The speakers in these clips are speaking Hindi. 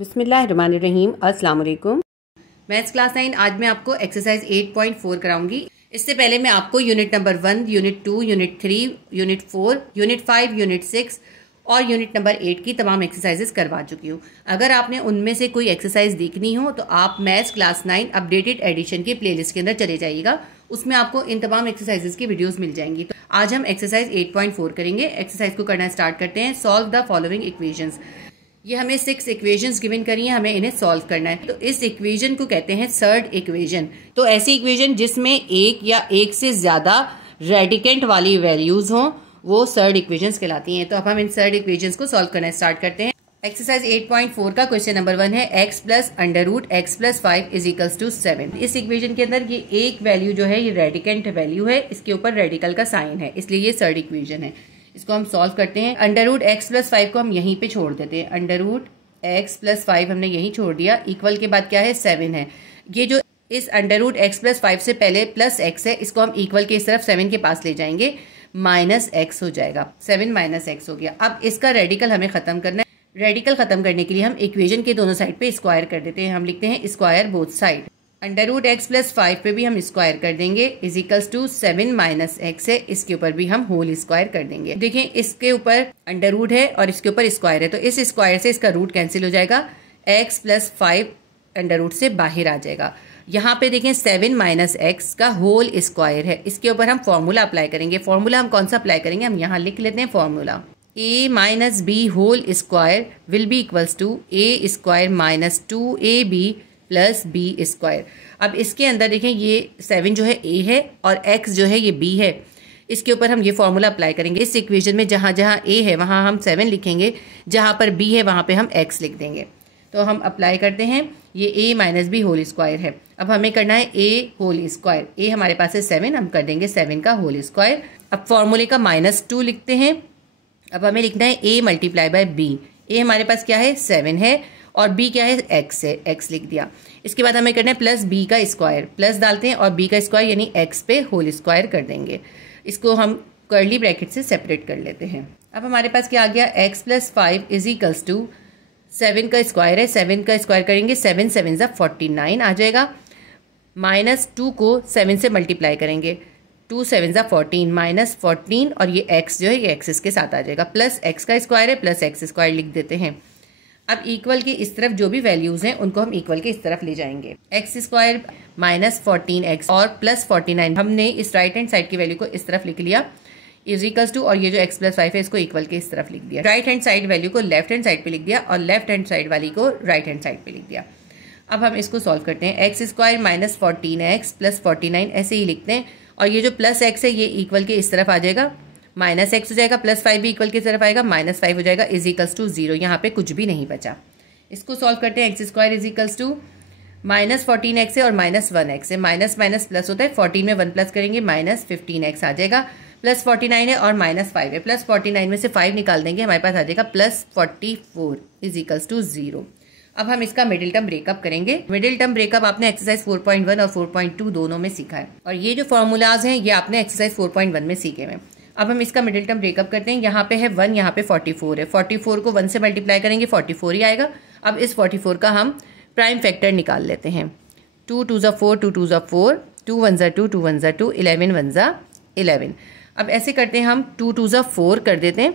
बिस्मिल्लाहिर्रहमानिर्रहीम। अस्सलाम वालेकुम। मैथ्स क्लास 9 आज मैं आपको एक्सरसाइज 8.4 कराऊंगी। इससे पहले मैं आपको unit number 1, unit 2, unit 3, unit 4, unit 5, unit 6 और यूनिट नंबर 8 की तमाम एक्सरसाइजेस करवा चुकी हूँ। अगर आपने उनमें से कोई एक्सरसाइज देखनी हो तो आप मैथ्स क्लास 9 अपडेटेड एडिशन के प्लेलिस्ट के अंदर चले जाइएगा, उसमें आपको इन तमाम एक्सरसाइजेस की वीडियोस मिल जाएंगी। तो आज हम एक्सरसाइज 8.4 करेंगे। एक्सरसाइज को करना स्टार्ट करते हैं। Solve the following equations. ये हमें 6 इक्वेशंस गिवन करी हैं, हमें इन्हें सॉल्व करना है। तो इस इक्वेशन को कहते हैं थर्ड इक्वेशन। तो ऐसी इक्वेशन जिसमें एक या एक से ज्यादा रेडिकेंट वाली वैल्यूज हों वो थर्ड इक्वेशंस कहलाती हैं। तो अब हम इन थर्ड इक्वेशंस को सॉल्व करना स्टार्ट करते हैं। एक्सरसाइज 8.4 का क्वेश्चन नंबर 1 है x plus under root x plus 5 is equals to 7। इस इक्वेशन के अंदर ये एक वैल्यू जो है ये रेडिकेंट वैल्यू है, इसके ऊपर रेडिकल का साइन है, इसलिए ये थर्ड इक्वेशन है। इसको हम सॉल्व करते हैं। अंडर रूट x प्लस 5 को हम यहीं पे छोड़ देते हैं। अंडर रूट x प्लस 5 हमने यहीं छोड़ दिया। इक्वल के बाद क्या है 7 है। ये जो इस अंडर रूट x प्लस 5 से पहले प्लस x है, इसको हम इक्वल के इस तरफ 7 के पास ले जाएंगे, माइनस x हो जाएगा। 7 माइनस x हो गया। अब इसका रेडिकल हमें खत्म करना है। रेडिकल खत्म करने के लिए हम इक्वेशन के दोनों साइड पे स्क्वायर कर देते हैं। हम लिखते हैं square both side. Under root x plus 5 पे भी हम स्क्वायर कर देंगे, is equals to 7 minus x है, इसके ऊपर भी हम होल स्क्वायर कर देंगे। देखिए इसके ऊपर अंडर रूट है और इसके ऊपर स्क्वायर है, तो इस स्क्वायर से इसका रूट कैंसिल हो जाएगा। x प्लस 5 अंडर रूट से बाहर आ जाएगा। यहाँ पे देखें 7 माइनस एक्स का होल स्क्वायर है, इसके ऊपर हम फॉर्मूला अप्लाई करेंगे। फॉर्मूला हम कौन सा अप्लाई करेंगे, हम यहाँ लिख लेते हैं formula. a minus B whole square will be equals to a square minus 2ab plus B square. अब इसके अंदर देखें ये 7 जो है a है और x जो है ये b है, इसके ऊपर हम ये फॉर्मूला अप्लाई करेंगे। इस इक्वेशन में जहाँ जहाँ a है वहाँ हम 7 लिखेंगे, जहाँ पर b है वहाँ पे हम x लिख देंगे। तो हम अप्लाई करते हैं। ये a minus B whole square है। अब हमें करना है a होल स्क्वायर। a हमारे पास है 7, हम कर देंगे 7 का होल स्क्वायर। अब फॉर्मूले का -2 लिखते हैं। अब हमें लिखना है a multiply by b। a हमारे पास क्या है 7 है और b क्या है x है, x लिख दिया। इसके बाद हमें करना है प्लस b का स्क्वायर। प्लस डालते हैं और b का स्क्वायर यानी x पे होल स्क्वायर कर देंगे। इसको हम कर्ली ब्रैकेट से सेपरेट कर लेते हैं। अब हमारे पास क्या आ गया, x plus 5 is equals to 7 का स्क्वायर है, 7 का स्क्वायर करेंगे 7 7 ज़ा 49 आ जाएगा। -2 को 7 से मल्टीप्लाई करेंगे, 2 7 ज़ा 14 माइनस 14 और ये x जो है ये एक्सिस के साथ आ जाएगा। प्लस x का स्क्वायर है प्लस x स्क्वायर लिख देते हैं। अब इक्वल के इस तरफ जो भी वैल्यूज हैं उनको हम इक्वल के इस तरफ ले जाएंगे। x स्क्वायर माइनस 14x और प्लस 49, हमने इस राइट हैंड साइड की वैल्यू को इस तरफ लिख लिया, इज इक्वल्स टू, और ये जो x प्लस 5 है इसको इक्वल के इस तरफ लिख दिया। राइट हैंड साइड वैल्यू को लेफ्ट हैंड साइड पे लिख दिया और लेफ्ट हैंड साइड वाली को राइट हैंड साइड पे लिख दिया। अब हम इसको सॉल्व करते हैं। x square minus 14x plus 49 ऐसे ही लिखते हैं, और ये जो प्लस x है ये इक्वल के इस तरफ आ जाएगा, माइनस x हो जाएगा, प्लस 5 भी इक्वल की तरफ आएगा, -5 हो जाएगा, इज इक्वल्स टू 0। यहाँ पे कुछ भी नहीं बचा। इसको सॉल्व करते हैं। x square is equals to -14x है और -1x है, माइनस माइनस प्लस होता है, 14 में 1 प्लस करेंगे -15x आ जाएगा, प्लस 49 है और -5 है, प्लस 49 में से 5 निकाल देंगे, हमारे पास आ जाएगा प्लस 44 इज इक्वल्स टू 0। अब हम इसका मिडिल टर्म ब्रेकअप करेंगे। मिडिल टर्म ब्रेकअप आपने एक्सरसाइज 4.1 और 4.2 दोनों में सीखा है, और ये जो फॉर्मूलाज हैं ये आपने एक्सरसाइज 4.1 में सीखे हुए। अब हम इसका मिडिल टर्म ब्रेकअप करते हैं। यहाँ पे है 1, यहाँ पे 44 है। 44 को 1 से मल्टीप्लाई करेंगे 44 ही आएगा। अब इस 44 का हम प्राइम फैक्टर निकाल लेते हैं। 2 2 ज़ा 4, 2 2 ज़ा 4, 2 1 ज़ा 2, 2 1 ज़ा 2, 11 1 ज़ा 11। अब ऐसे करते हैं हम, 2 2 ज़ा 4 कर देते हैं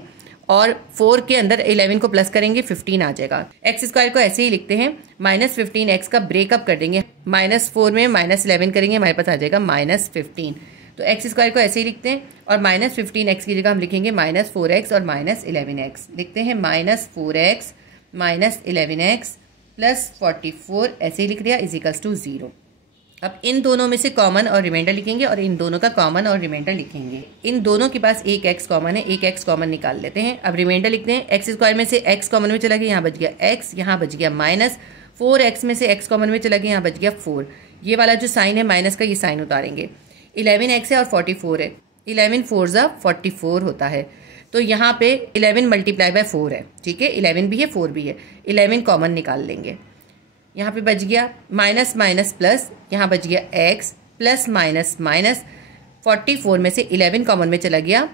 और 4 के अंदर 11 को प्लस करेंगे 15 आ जाएगा। x स्क्वायर को ऐसे ही लिखते हैं, -15x का ब्रेकअप कर देंगे, -4 में -11 करेंगे, हमारे पास आ जाएगा -15। तो x स्क्वायर को ऐसे ही लिखते हैं और -15x की जगह हम लिखेंगे -4x और -11x। लिखते हैं -4x -11x प्लस 44 ऐसे ही लिख दिया, इज इक्वल्स टू 0। अब इन दोनों में से कॉमन और रिमाइंडर लिखेंगे और इन दोनों का कॉमन और रिमाइंडर लिखेंगे। इन दोनों के पास एक x कॉमन है, एक x कॉमन निकाल लेते हैं। अब रिमाइंडर लिखते हैं। x स्क्वायर में से x कॉमन में चला गया, यहाँ बच गया x, यहाँ बच गया -4x में से x कॉमन में चला गया, यहाँ बच गया 4। ये वाला जो साइन है माइनस का, ये साइन उतारेंगे। 11x है और 44 है, 11 4 ज़ा 44 होता है, तो यहाँ पे 11 मल्टीप्लाई बाय 4 है, ठीक है, 11 भी है 4 भी है, 11 कॉमन निकाल लेंगे। यहाँ पे बच गया माइनस माइनस प्लस, यहाँ बच गया x प्लस माइनस माइनस, 44 में से 11 कॉमन में चला गया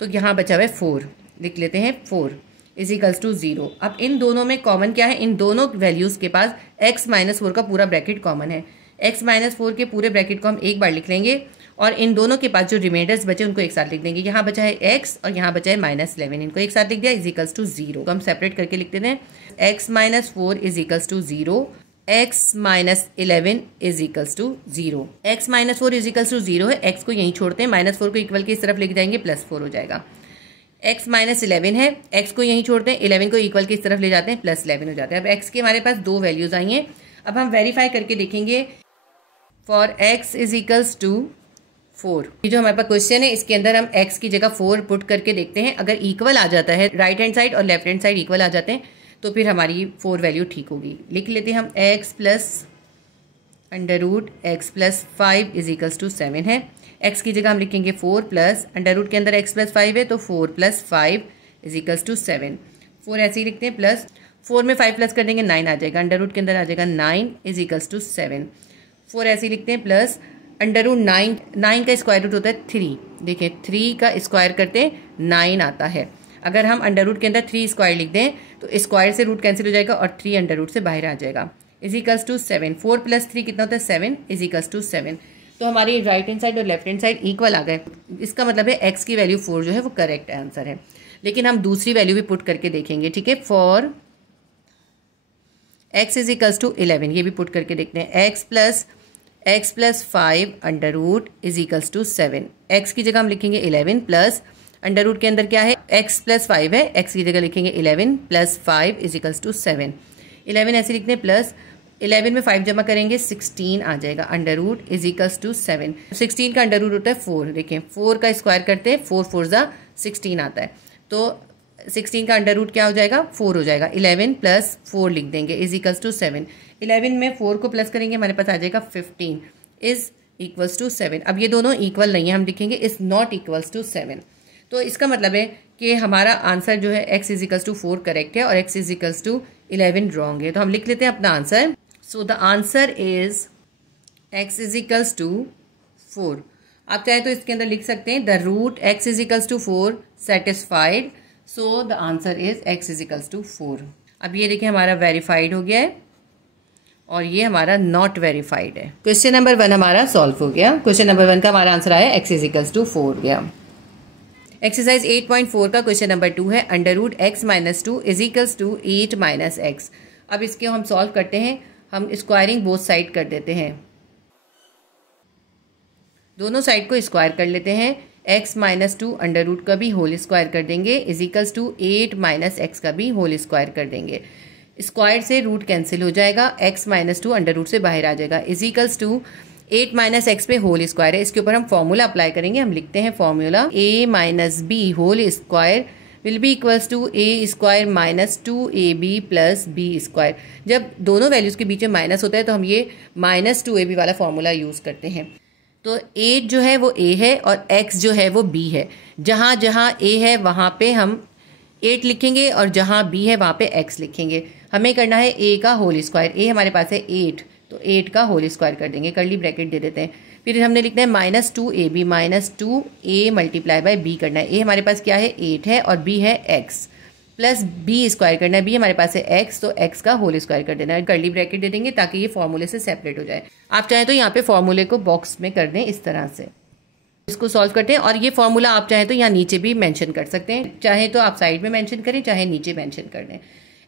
तो यहाँ बचा हुआ है 4, लिख लेते हैं 4। Is equals to 0। अब इन दोनों में कॉमन क्या है, इन दोनों वैल्यूज़ के पास x माइनस 4 का पूरा ब्रैकेट कॉमन है। x माइनस 4 के पूरे ब्रैकेट को हम एक बार लिख लेंगे और इन दोनों के पास जो रिमाइंडर्स बचे उनको एक साथ लिख देंगे। यहाँ बचा है x और यहाँ बचा है -11, इनको एक साथ लिख दिया इज इक्वल्स टू 0। तो हम सेपरेट करके लिख देते हैं x minus 4 is equals to 0, x minus 11 is equals to 0। x minus 4 is equals to 0 है, x को यहीं छोड़ते हैं, -4 को इक्वल के इस तरफ लेके जाएंगे +4 हो जाएगा। x माइनस 11 है, x को यहीं छोड़ते हैं, 11 को इक्वल के इस तरफ ले जाते हैं, +11 हो जाता है। अब x के हमारे पास दो वैल्यूज आई हैं। अब हम वेरीफाई करके देखेंगे for x is equals to 4। ये जो हमारे पास क्वेश्चन है इसके अंदर हम x की जगह 4 पुट करके देखते हैं। अगर इक्वल आ जाता है, राइट हैंड साइड और लेफ्ट हैंड साइड इक्वल आ जाते हैं, तो फिर हमारी 4 वैल्यू ठीक होगी। लिख लेते हैं हम x plus under root x plus 5 is equals to 7 है। x की जगह हम लिखेंगे 4 प्लस अंडर रूट के अंदर x प्लस 5 है, तो 4 प्लस 5 इज इक्वल्स टू 7। 4 ऐसे ही लिखते हैं, प्लस 4 में 5 प्लस कर देंगे 9 आ जाएगा, अंडर रूट के अंदर आ जाएगा 9 इज इक्वल्स टू 7। 4 ऐसे ही लिखते हैं, प्लस अंडर रूट 9 का स्क्वायर रूट होता है 3। देखिए 3 का स्क्वायर करते 9 आता है। अगर हम अंडर रूट के अंदर 3 स्क्वायर लिख दें तो स्क्वायर से रूट कैंसिल हो जाएगा और 3 अंडर रूट से बाहर आ जाएगा, इज इक्वल्स टू 7। 4 प्लस 3 कितना होता है 7 इज इक्वल्स टू 7। तो हमारी राइट हैंड साइड और लेफ्ट हैंड साइड इक्वल आ गए। इसका मतलब है x की वैल्यू 4 जो है वो करेक्ट आंसर है। लेकिन हम दूसरी वैल्यू भी पुट करके देखेंगे, ठीक है। For x is equals to 11, ये भी पुट करके देखते हैं। x plus 5 under root is equals to 7। x की जगह हम लिखेंगे 11 प्लस अंडर रूट के अंदर क्या है, x प्लस 5 है, x की जगह लिखेंगे 11 प्लस 5 इज इक्वल्स टू 7। 11 ऐसे लिखते हैं, प्लस 11 में 5 जमा करेंगे 16 आ जाएगा, under root is equals to 7। 16 का अंडर रूट होता है 4। देखें 4 का स्क्वायर करते हैं, 4 4 जा 16 आता है, तो 16 का अंडर रूट क्या हो जाएगा 4 हो जाएगा। 11 प्लस 4 लिख देंगे इज इक्वल्स टू 7। 11 में 4 को प्लस करेंगे हमारे पास आ जाएगा 15 इज इक्वल्स टू 7। अब ये दोनों इक्वल नहीं है, हम लिखेंगे इज नॉट इक्वल्स टू 7। तो इसका मतलब है कि हमारा आंसर जो है x is equals to 4 correct है और x is equals to 11 wrong है। तो हम लिख लेते हैं अपना answer. So the answer is x is equals to 4। आप चाहे तो इसके अंदर लिख सकते हैं the root x is equals to 4 satisfied, so the answer is x is equals to 4। अब ये देखिए हमारा वेरीफाइड हो गया है और ये हमारा नॉट वेरीफाइड है। क्वेश्चन नंबर 1 हमारा सॉल्व हो गया। क्वेश्चन नंबर 1 का हमारा आंसर आया x इज इक्वल्स टू 4 गया। एक्सरसाइज 8.4 का क्वेश्चन नंबर 2 है under root x minus 2 is equals to 8 minus x. अब इसके हम सॉल्व करते हैं, हम स्क्वायरिंग बोथ साइड कर देते हैं, दोनों साइड को स्क्वायर कर लेते हैं। x माइनस 2 अंडर रूट का भी होल स्क्वायर कर देंगे is equals to 8 minus x का भी होल स्क्वायर कर देंगे। स्क्वायर से रूट कैंसिल हो जाएगा, x माइनस 2 अंडर रूट से बाहर आ जाएगा is equals to 8 minus x पे होल स्क्वायर है। इसके ऊपर हम फॉर्मूला अप्लाई करेंगे। हम लिखते हैं formula a minus B whole square will be equals to a square minus 2ab plus b square. जब दोनों वैल्यूज के बीच में माइनस होता है तो हम ये माइनस 2ab वाला फॉर्मूला यूज करते हैं। तो 8 जो है वो a है और x जो है वो b है। जहाँ जहाँ a है वहाँ पे हम 8 लिखेंगे और जहाँ b है वहाँ पे x लिखेंगे। हमें करना है a का होल स्क्वायर। a हमारे पास है 8, तो 8 का होल स्क्वायर कर देंगे, कर्ली ब्रैकेट दे देते हैं। फिर हमने लिखना है minus 2ab minus 2a multiply by b करना है। a हमारे पास क्या है 8 है और b है x, प्लस b स्क्वायर करना है। b हमारे पास है x, तो x का होल स्क्वायर कर देना है, कर्ली ब्रैकेट दे देंगे ताकि ये फॉर्मूले से सेपरेट हो जाए। आप चाहें तो यहाँ पे फॉर्मूले को बॉक्स में कर दें इस तरह से। इसको सॉल्व करते हैं और ये फॉर्मूला आप चाहें तो यहाँ नीचे भी मेंशन कर सकते हैं, चाहे तो आप साइड में मेंशन करें चाहे नीचे मेंशन कर दें।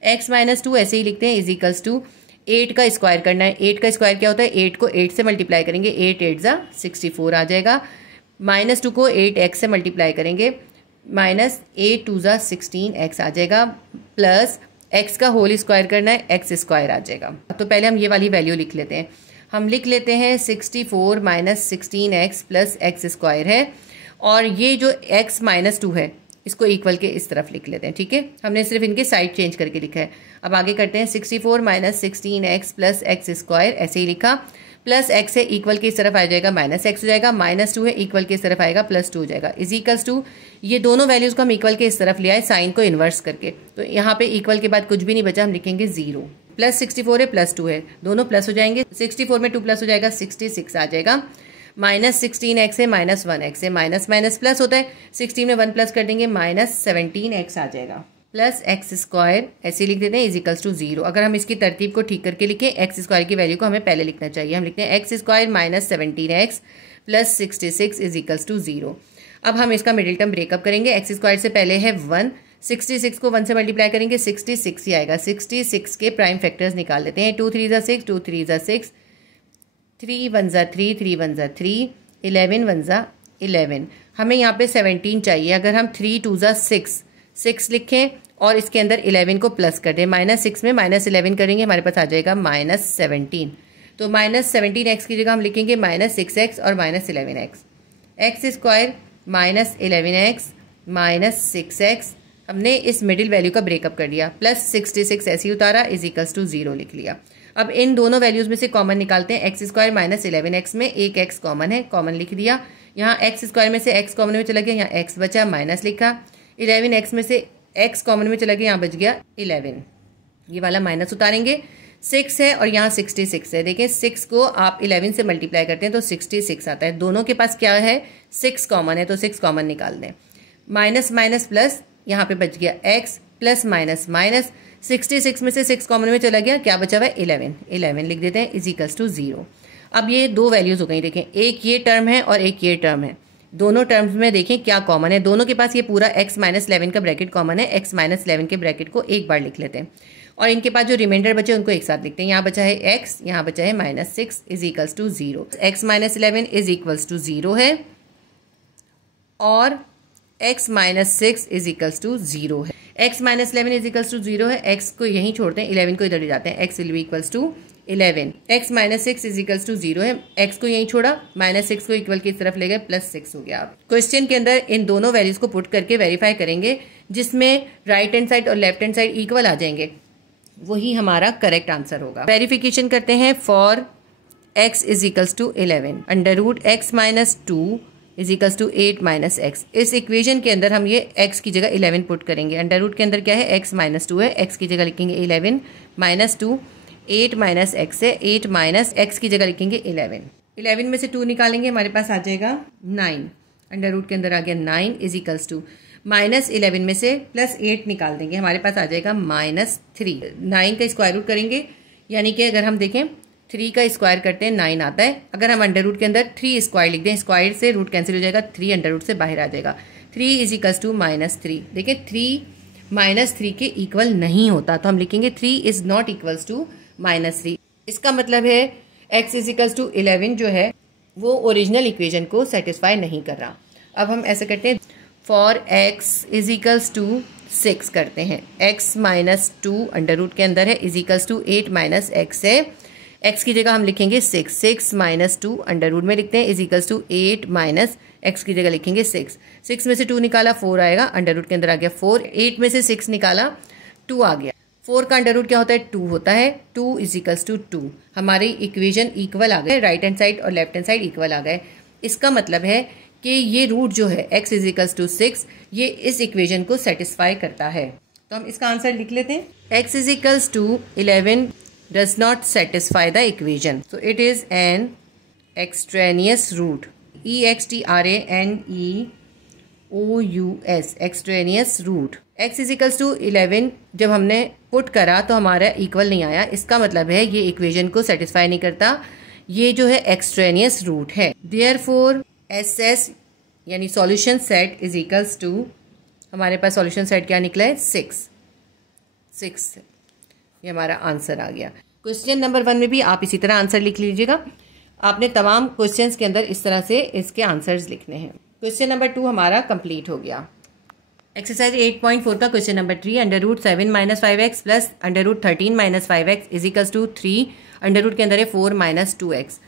x माइनस 2 ऐसे ही लिखते हैं इज इक्वल्स टू 8 का स्क्वायर करना है। 8 का स्क्वायर क्या होता है, 8 को 8 से मल्टीप्लाई करेंगे, 8 8 जा 64 आ जाएगा। माइनस 2 को 8x से मल्टीप्लाई करेंगे, माइनस 8 2 जा 16x आ जाएगा, प्लस x का होल स्क्वायर करना है, x स्क्वायर आ जाएगा। तो पहले हम ये वाली वैल्यू लिख लेते हैं। हम लिख लेते हैं 64 minus 16x plus x square है और ये जो x माइनस 2 है इसको इक्वल के इस तरफ लिख लेते हैं, ठीक है। हमने सिर्फ इनके साइड चेंज करके लिखा है। अब आगे करते हैं 64 minus 16x plus x square, ऐसे ही लिखा, प्लस x है इक्वल के इस तरफ आ जाएगा माइनस एक्स हो जाएगा, माइनस 2 है इक्वल के इस तरफ आएगा प्लस 2 हो जाएगा, इज इक्वल्स टू ये दोनों वैल्यूज को हम इक्वल के इस तरफ ले आए साइन को इन्वर्स करके, तो यहाँ पे इक्वल के बाद कुछ भी नहीं बचा, हम लिखेंगे 0। प्लस 64 है प्लस 2 है, दोनों प्लस हो जाएंगे, 64 में 2 प्लस हो जाएगा 66 आ जाएगा, माइनस 16x है माइनस 1x है, माइनस माइनस प्लस होता है, 16 में 1 प्लस कर देंगे माइनस 17x आ जाएगा, प्लस एक्स स्क्वायर ऐसे लिख देते हैं इज इक्वल्स टू 0। अगर हम इसकी तरतीब को ठीक करके लिखें, एक्स स्क्वायर की वैल्यू को हमें पहले लिखना चाहिए। हम लिखते हैं x square minus 17x plus 66 is equals to 0। अब हम इसका मिडिल टर्म ब्रेकअप करेंगे। एक्स स्क्वायर से पहले है 1, 66 को 1 से मल्टीप्लाई करेंगे 66 ही आएगा। 66 के प्राइम फैक्टर्स निकाल लेते हैं। 2 3 = 6, 2 3 = 6, 3 1 = 3, 3 1 = 3, 11 1 = 11। हमें यहाँ पे 17 चाहिए। अगर हम 3 2 = 6, 6 लिखें और इसके अंदर 11 को प्लस कर दें, -6 में -11 करेंगे, हमारे पास आ जाएगा -17। तो -17x की जगह हम लिखेंगे -6x और -11x। X square -11x -6x, हमने इस मिडिल वैल्यू का ब्रेकअप कर दिया, प्लस 66 ऐसे ही उतारा इज इक्वल्स टू 0 लिख लिया। अब इन दोनों वैल्यूज में से कॉमन निकालते हैं। एक्स स्क्वायर -11x में एक x कॉमन है, कॉमन लिख दिया। यहाँ एक्स स्क्वायर में से x कॉमन में चला गया, यहाँ x बचा, माइनस लिखा। 11x में से x कॉमन में चला गया, यहाँ बच गया 11, ये वाला माइनस उतारेंगे। 6 है और यहाँ 66 है। देखें 6 को आप 11 से मल्टीप्लाई करते हैं तो 66 आता है। दोनों के पास क्या है, 6 कॉमन है, तो 6 कॉमन निकाल दें। माइनस माइनस प्लस, यहाँ पे बच गया x प्लस माइनस माइनस। 66 में से 6 कॉमन में चला गया, क्या बचा हुआ है 11, 11 लिख देते हैं इज इक्वल्स टू 0। अब ये दो वैल्यूज हो गई। देखें एक ये टर्म है और एक ये टर्म है, दोनों टर्म्स में देखें क्या कॉमन है। दोनों के पास ये पूरा x माइनस 11 का ब्रैकेट कॉमन है। x माइनस 11 के ब्रैकेट को एक बार लिख लेते हैं और इनके पास जो रिमाइंडर बचे उनको एक साथ लिखते हैं। यहाँ बचा है x, यहाँ बचा है -6 is equals to 0। x minus 11 is equals to 0 है और x minus 6 is equals to 0 है। x minus 11 is equals to 0 है, x को यहीं छोड़ते हैं, 11 को इधर ले जाते हैं, x will be equals to 11। x minus 6 is equals to 0 है, x को यहीं छोड़ा, -6 को इक्वल की तरफ ले गए, +6 हो गया। क्वेश्चन के अंदर इन दोनों वैल्यूज को पुट करके वेरीफाई करेंगे, जिसमें राइट हैंड साइड और लेफ्ट हैंड साइड इक्वल आ जाएंगे, वही हमारा करेक्ट आंसर होगा। वेरिफिकेशन करते हैं। For x is equals to 11, √x minus 2 is equals to 8 minus x। इस इक्वेशन के अंदर हम ये x की जगह 11 पुट करेंगे। अंडर रूट के अंदर क्या है, x माइनस 2 है, x की जगह लिखेंगे 11 माइनस 2, 8 माइनस x है, 8 माइनस x की जगह लिखेंगे 11। 11 में से 2 निकालेंगे, हमारे पास आ जाएगा 9। अंडर रूट के अंदर आ गया 9 इज इक्वल्स टू -11 में से +8 निकाल देंगे, हमारे पास आ जाएगा -3। 9 का स्क्वायर रूट करेंगे, यानी कि अगर हम देखें 3 का स्क्वायर करते हैं 9 आता है। अगर हम अंडर रूट के अंदर 3 स्क्वायर लिख दें, स्क्वायर से रूट कैंसिल हो जाएगा, 3 अंडर रूट से बाहर आ जाएगा। 3 इज इक्वल्स टू -3। देखिए 3 -3 के इक्वल नहीं होता, तो हम लिखेंगे 3 इज नॉट इक्वल्स टू -3। इसका मतलब है x इज इक्वल्स टू 11 जो है वो ओरिजिनल इक्वेशन को सेटिस्फाई नहीं कर रहा। अब हम ऐसे करते हैं, for x is equals to 6 करते हैं, x माइनस 2 अंडर रूट के अंदर है is equals to 8 minus x है। x की जगह हम लिखेंगे 6, 6 माइनस 2 अंडर रूट में लिखते हैं is equals to 8 minus x की जगह लिखेंगे 6। 6 में से 2 निकाला 4 आएगा, अंडर रूट के अंदर आ गया 4। 8 में से 6 निकाला 2 आ गया। 4 का अंडर रूट क्या होता है, 2 होता है। 2 इज इक्वल्स टू 2। हमारी इक्वेशन इक्वल आ गए, राइट हैंड साइड और लेफ्ट हैंड साइड इक्वल आ गए। इसका मतलब है कि ये रूट जो है x इज इक्वल्स टू 6, ये इस इक्वेशन को सेटिस्फाई करता है। तो हम इसका आंसर लिख लेते हैं। x is equals to 11 does not satisfy the equation, so it is an extraneous root, extraneous, extraneous root। x is equals to 11 जब हमने पुट करा तो हमारा इक्वल नहीं आया, इसका मतलब है ये इक्वेशन को सेटिस्फाई नहीं करता, ये जो है एक्सट्रेनियस रूट है। therefore SS यानी solution set is equals to, हमारे पास सॉल्यूशन सेट क्या निकला है, 6। ये हमारा आंसर आ गया। क्वेश्चन नंबर 1 में भी आप इसी तरह आंसर लिख लीजिएगा। आपने तमाम क्वेश्चंस के अंदर इस तरह से इसके आंसर्स लिखने हैं। क्वेश्चन नंबर 2 हमारा कंप्लीट हो गया। एक्सरसाइज 8.4 का question number 3, √7 - 5x plus √13 - 5x is equals to 3, under root के अंदर है 4 - 2x।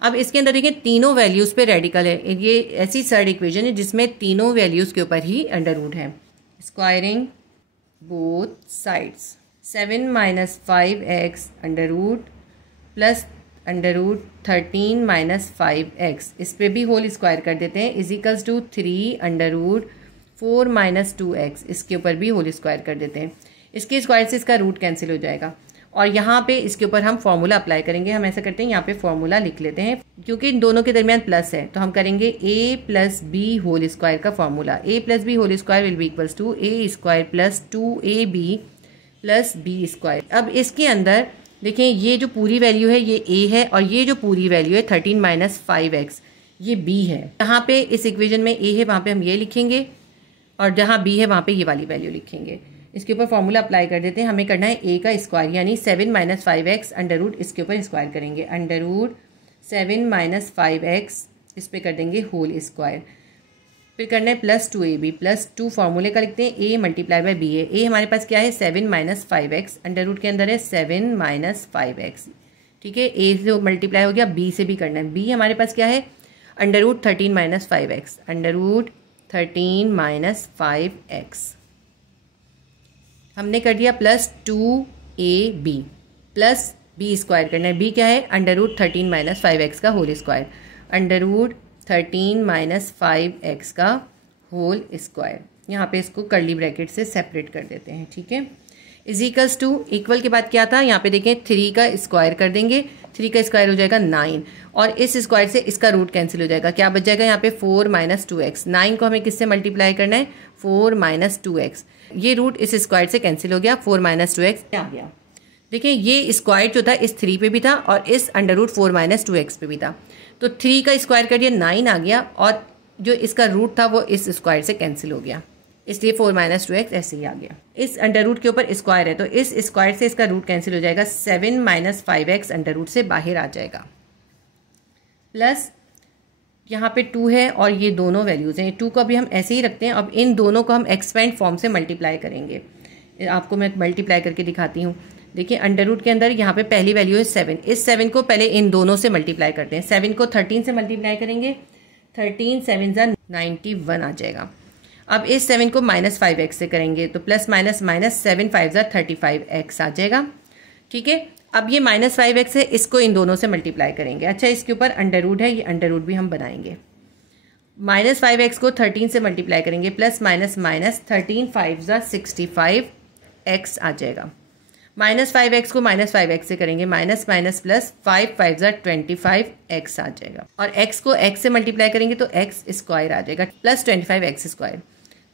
अब इसके अंदर देखिए तीनों वैल्यूज पे रेडिकल है, ये ऐसी सर्ड इक्वेशन है जिसमें तीनों वैल्यूज के ऊपर ही अंडर रूट है। Squaring both sides, 7 - 5x under root plus √13 - 5x, इस पे भी होल स्क्वायर कर देते हैं, इज इक्वल्स टू 3 √4 - 2x, इसके ऊपर भी होल स्क्वायर कर देते हैं। इसके स्क्वायर से इसका रूट कैंसिल हो जाएगा और यहाँ पे इसके ऊपर हम फॉर्मूला अप्लाई करेंगे। हम ऐसा करते हैं, यहाँ पे फॉर्मूला लिख लेते हैं, क्योंकि इन दोनों के दरमियान प्लस है तो हम करेंगे a plus B whole square का फॉर्मूला। a plus B whole square will be equals to a square plus 2ab plus B square. अब इसके अंदर देखें, ये जो पूरी वैल्यू है ये a है और ये जो पूरी वैल्यू है 13 माइनस 5x ये b है। जहाँ पे इस इक्वेशन में a है वहाँ पे हम ये लिखेंगे और जहाँ b है वहाँ पे ये वाली वैल्यू लिखेंगे। इसके ऊपर फॉर्मूला अप्लाई कर देते हैं। हमें करना है a का स्क्वायर यानी 7 माइनस 5x अंडर रूट इसके ऊपर स्क्वायर करेंगे। अंडर रूट 7 माइनस 5x इस पे कर देंगे होल स्क्वायर। फिर करना है प्लस 2ab प्लस 2 फार्मूले का लिखते हैं a मल्टीप्लाई बाय b है। a हमारे पास क्या है 7 माइनस 5x अंडर रूट के अंदर है 7 माइनस 5x। ठीक है, a से मल्टीप्लाई हो गया, b से भी करना है। b हमारे पास क्या है under root 13 minus 5x under root 13 minus 5x। हमने कर दिया plus 2ab plus b square करना है। b क्या है अंडर रूट 13 माइनस 5x का whole square under root 13 minus 5x का होल स्क्वायर। यहाँ पे इसको कर्ली ब्रैकेट से सेपरेट कर देते हैं। ठीक है, इज इक्वल्स टू इक्वल के बाद क्या था, यहाँ पे देखें 3 का स्क्वायर कर देंगे। 3 का स्क्वायर हो जाएगा 9 और इस स्क्वायर से इसका रूट कैंसिल हो जाएगा। क्या बच जाएगा यहाँ पे 4 माइनस 2x। 9 को हमें किससे मल्टीप्लाई करना है 4 माइनस 2x। ये रूट इस स्क्वायर से कैंसिल हो गया, 4 माइनस 2x आ गया। देखिए ये स्क्वायर जो था इस 3 पे भी था और इस अंडर रूट 4 माइनस 2x पे भी था। तो 3 का स्क्वायर कर दिया 9 आ गया और जो इसका रूट था वो इस स्क्वायर से कैंसिल हो गया, इसलिए 4 माइनस 2x ऐसे ही आ गया। इस अंडर रूट के ऊपर स्क्वायर है तो इस स्क्वायर से इसका रूट कैंसिल हो जाएगा, 7 माइनस 5x अंडर रूट से बाहर आ जाएगा। प्लस यहाँ पे 2 है और ये दोनों वैल्यूज़ हैं। 2 को अभी हम ऐसे ही रखते हैं। अब इन दोनों को हम एक्सपेंड फॉर्म से मल्टीप्लाई करेंगे। आपको मैं मल्टीप्लाई करके दिखाती हूँ। देखिए अंडर रूट के अंदर यहाँ पे पहली वैल्यू है 7। इस 7 को पहले इन दोनों से मल्टीप्लाई करते हैं। 7 को 13 से मल्टीप्लाई करेंगे, 13 7 ज़ा 91 आ जाएगा। अब इस 7 को माइनस 5x से करेंगे तो प्लस माइनस माइनस 7 5 ज़ा 35x आ जाएगा। ठीक है, अब ये माइनस 5x है, इसको इन दोनों से मल्टीप्लाई करेंगे। अच्छा, इसके ऊपर अंडर रूट है, ये अंडर रूट भी हम बनाएंगे। माइनस 5x को 13 से मल्टीप्लाई करेंगे, प्लस माइनस माइनस 13 5 ज़ा 65x आ जाएगा। माइनस 5x को माइनस 5x से करेंगे, माइनस माइनस प्लस 5 5 ज़ा 25x आ जाएगा। और x को x से मल्टीप्लाई करेंगे तो x स्क्वायर आ जाएगा, प्लस 25x स्क्वायर।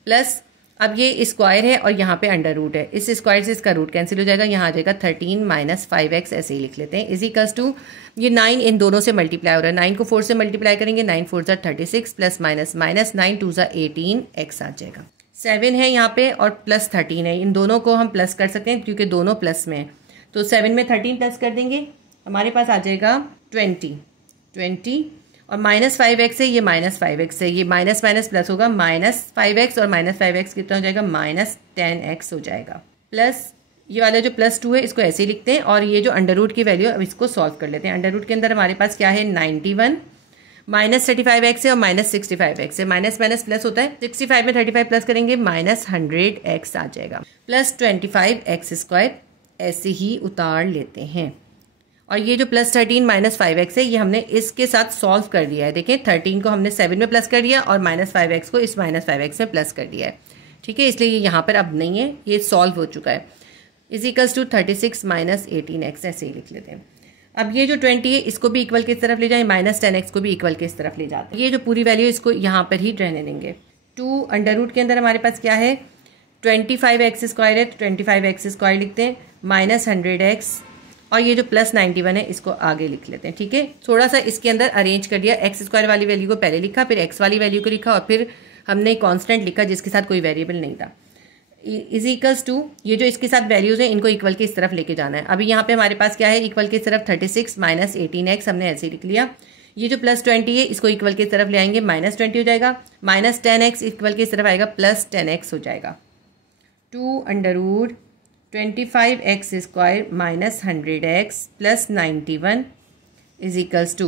प्लस अब ये स्क्वायर है और यहाँ पे अंडर रूट है, इस स्क्वायर से इसका रूट कैंसिल हो जाएगा, यहाँ आ जाएगा 13 माइनस 5x ऐसे ही लिख लेते हैं। इज इक्वल्स टू ये 9 इन दोनों से मल्टीप्लाई हो रहा है, 9 को 4 से मल्टीप्लाई करेंगे, 9 4 ज़ा 36 प्लस माइनस माइनस 9 2 ज़ा 18x आ जाएगा। 7 है यहाँ पे और प्लस 13 है, इन दोनों को हम प्लस कर सकते हैं क्योंकि दोनों प्लस में है। तो 7 में 13 प्लस कर देंगे, हमारे पास आ जाएगा 20 और माइनस 5x है, ये माइनस 5x है, ये माइनस माइनस प्लस होगा, माइनस 5x और माइनस 5x कितना हो जाएगा माइनस 10x हो जाएगा। प्लस ये वाला जो प्लस 2 है इसको ऐसे ही लिखते हैं और ये जो अंडर रूट की वैल्यू है अब इसको सॉल्व कर लेते हैं। अंडर रूट के अंदर हमारे पास क्या है 91 माइनस 35x है और माइनस 65x है, माइनस माइनस प्लस होता है, 65 में 35 प्लस करेंगे माइनस 100x आ जाएगा, प्लस 25x स्क्वायर ऐसे ही उतार लेते हैं। और ये जो प्लस 13 माइनस 5x है ये हमने इसके साथ सॉल्व कर दिया है। देखिए 13 को हमने 7 में प्लस कर दिया और माइनस 5x को इस माइनस 5x में प्लस कर दिया है। ठीक है, इसलिए ये यहाँ पर अब नहीं है, ये सॉल्व हो चुका है। Is equals to 36 minus 18x ऐसे ही लिख लेते हैं। अब ये जो 20 है इसको भी इक्वल की तरफ ले जाए, माइनस 10x को भी इक्वल की तरफ ले जाते हैं। ये जो पूरी वैल्यू इसको यहाँ पर ही रहने देंगे। 2 अंडर रूट के अंदर हमारे पास क्या है 25x स्क्वायर है, तो 25x स्क्वायर लिखते हैं, माइनस 100x और ये जो प्लस 91 है इसको आगे लिख लेते हैं। ठीक है, थोड़ा सा इसके अंदर अरेंज कर दिया, एक्स स्क्वायर वाली वैल्यू को पहले लिखा, फिर एक्स वाली वैल्यू को लिखा और फिर हमने कांस्टेंट लिखा जिसके साथ कोई वेरिएबल नहीं था। इज इक्वल्स टू ये जो इसके साथ वैल्यूज हैं इनको इक्वल की इस तरफ लेके जाना है। अभी यहाँ पे हमारे पास क्या है इक्वल की तरफ 36 माइनस 18x हमने ऐसे ही लिख लिया। ये जो प्लस 20 है इसको इक्वल की तरफ ले आएंगे, माइनस 20 हो जाएगा, माइनस 10x इक्वल की तरफ आएगा, प्लस 10x हो जाएगा। 2 अंडर रूट 25x स्क्वायर minus 100x plus 91 is equals to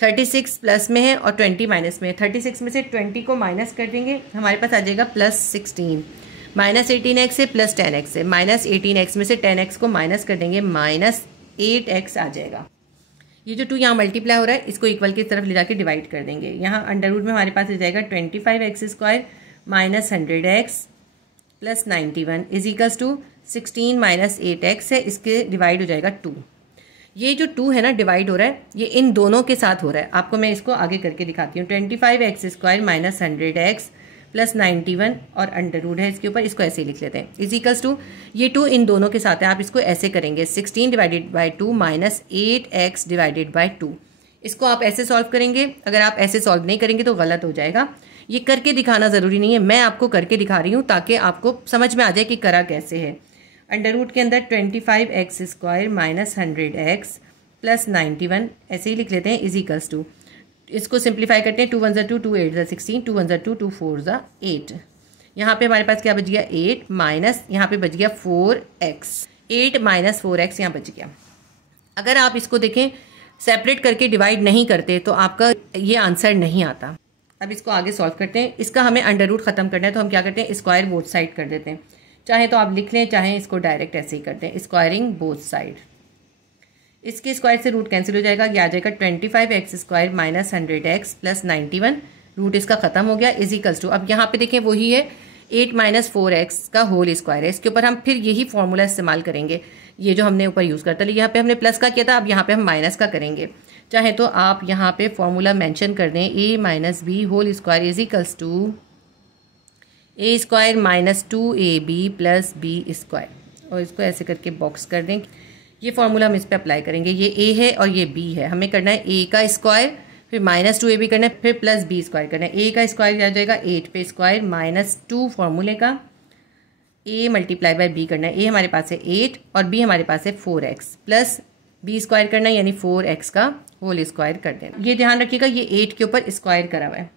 36 plus में है और 20 माइनस में है। 36 में से 20 को माइनस कर देंगे, हमारे पास आ जाएगा प्लस 16, माइनस 18x से प्लस 10x से, माइनस 18x में से 10x को माइनस कर देंगे, माइनस 8x आ जाएगा। ये जो 2 यहाँ मल्टीप्लाई हो रहा है इसको इक्वल की तरफ ले जाके डिवाइड कर देंगे। यहाँ अंडर रूट में हमारे पास आ जाएगा 25x स्क्वायर minus 100x plus 91 is equals to 16 minus 8x है, इसके डिवाइड हो जाएगा 2। ये जो 2 है ना डिवाइड हो रहा है, ये इन दोनों के साथ हो रहा है। आपको मैं इसको आगे करके दिखाती हूँ। 25x² माइनस 100x प्लस 91 और अंडर रूट है इसके ऊपर, इसको ऐसे ही लिख लेते हैं इज इक्वल्स टू, ये 2 इन दोनों के साथ है, आप इसको ऐसे करेंगे 16 divided by 2 minus 8x divided by 2। इसको आप ऐसे सॉल्व करेंगे। अगर आप ऐसे सॉल्व नहीं करेंगे तो गलत हो जाएगा। ये करके दिखाना ज़रूरी नहीं है, मैं आपको करके दिखा रही हूँ ताकि आपको समझ में आ जाए कि करा कैसे है। अंडर रूट के अंदर 25x² माइनस 100x प्लस 91 ऐसे ही लिख लेते हैं इज इक्वल्स टू, इसको सिंप्लीफाई करते हैं। 2 1 2, 2 8 16, 2 1 2, 2 4 8। यहाँ पे हमारे पास क्या बच गया 8 माइनस यहाँ पे बच गया 4x, 8 माइनस 4x यहाँ बच गया। अगर आप इसको देखें सेपरेट करके डिवाइड नहीं करते तो आपका ये आंसर नहीं आता। अब इसको आगे सॉल्व करते हैं। इसका हमें अंडर रूट खत्म करना है तो हम क्या करते हैं स्क्वायर बोथ साइड कर देते हैं। चाहे तो आप लिख लें, चाहे इसको डायरेक्ट ऐसे ही करते हैं स्क्वायरिंग बोथ साइड। इसके स्क्वायर से रूट कैंसिल हो जाएगा, ये आ जाएगा 25x² minus 100x plus 91, root इसका खत्म हो गया इज इक्वल्स टू। अब यहाँ पे देखें वही है 8 माइनस 4x का होल स्क्वायर है, इसके ऊपर हम फिर यही फॉर्मूला इस्तेमाल करेंगे, ये जो हमने ऊपर यूज़ करता है। यहाँ पे हमने प्लस का किया था, अब यहाँ पे हम माइनस का करेंगे। चाहे तो आप यहाँ पे फॉर्मूला मेंशन कर दें a minus B whole square is equals to a² minus 2ab plus b², और इसको ऐसे करके बॉक्स कर दें। ये फॉर्मूला हम इस पर अप्लाई करेंगे। ये a है और ये b है, हमें करना है a का स्क्वायर, फिर माइनस 2ab करना है, फिर प्लस b² करना है। a का स्क्वायर आ जाएगा 8 पे स्क्वायर माइनस 2 फॉर्मूले का, a मल्टीप्लाई बाय b करना है। a हमारे पास है 8 और b हमारे पास है 4x प्लस b² करना है, यानी 4x का होल स्क्वायर कर देना। ये ध्यान रखिएगा ये 8 के ऊपर स्क्वायर करा हुआ है।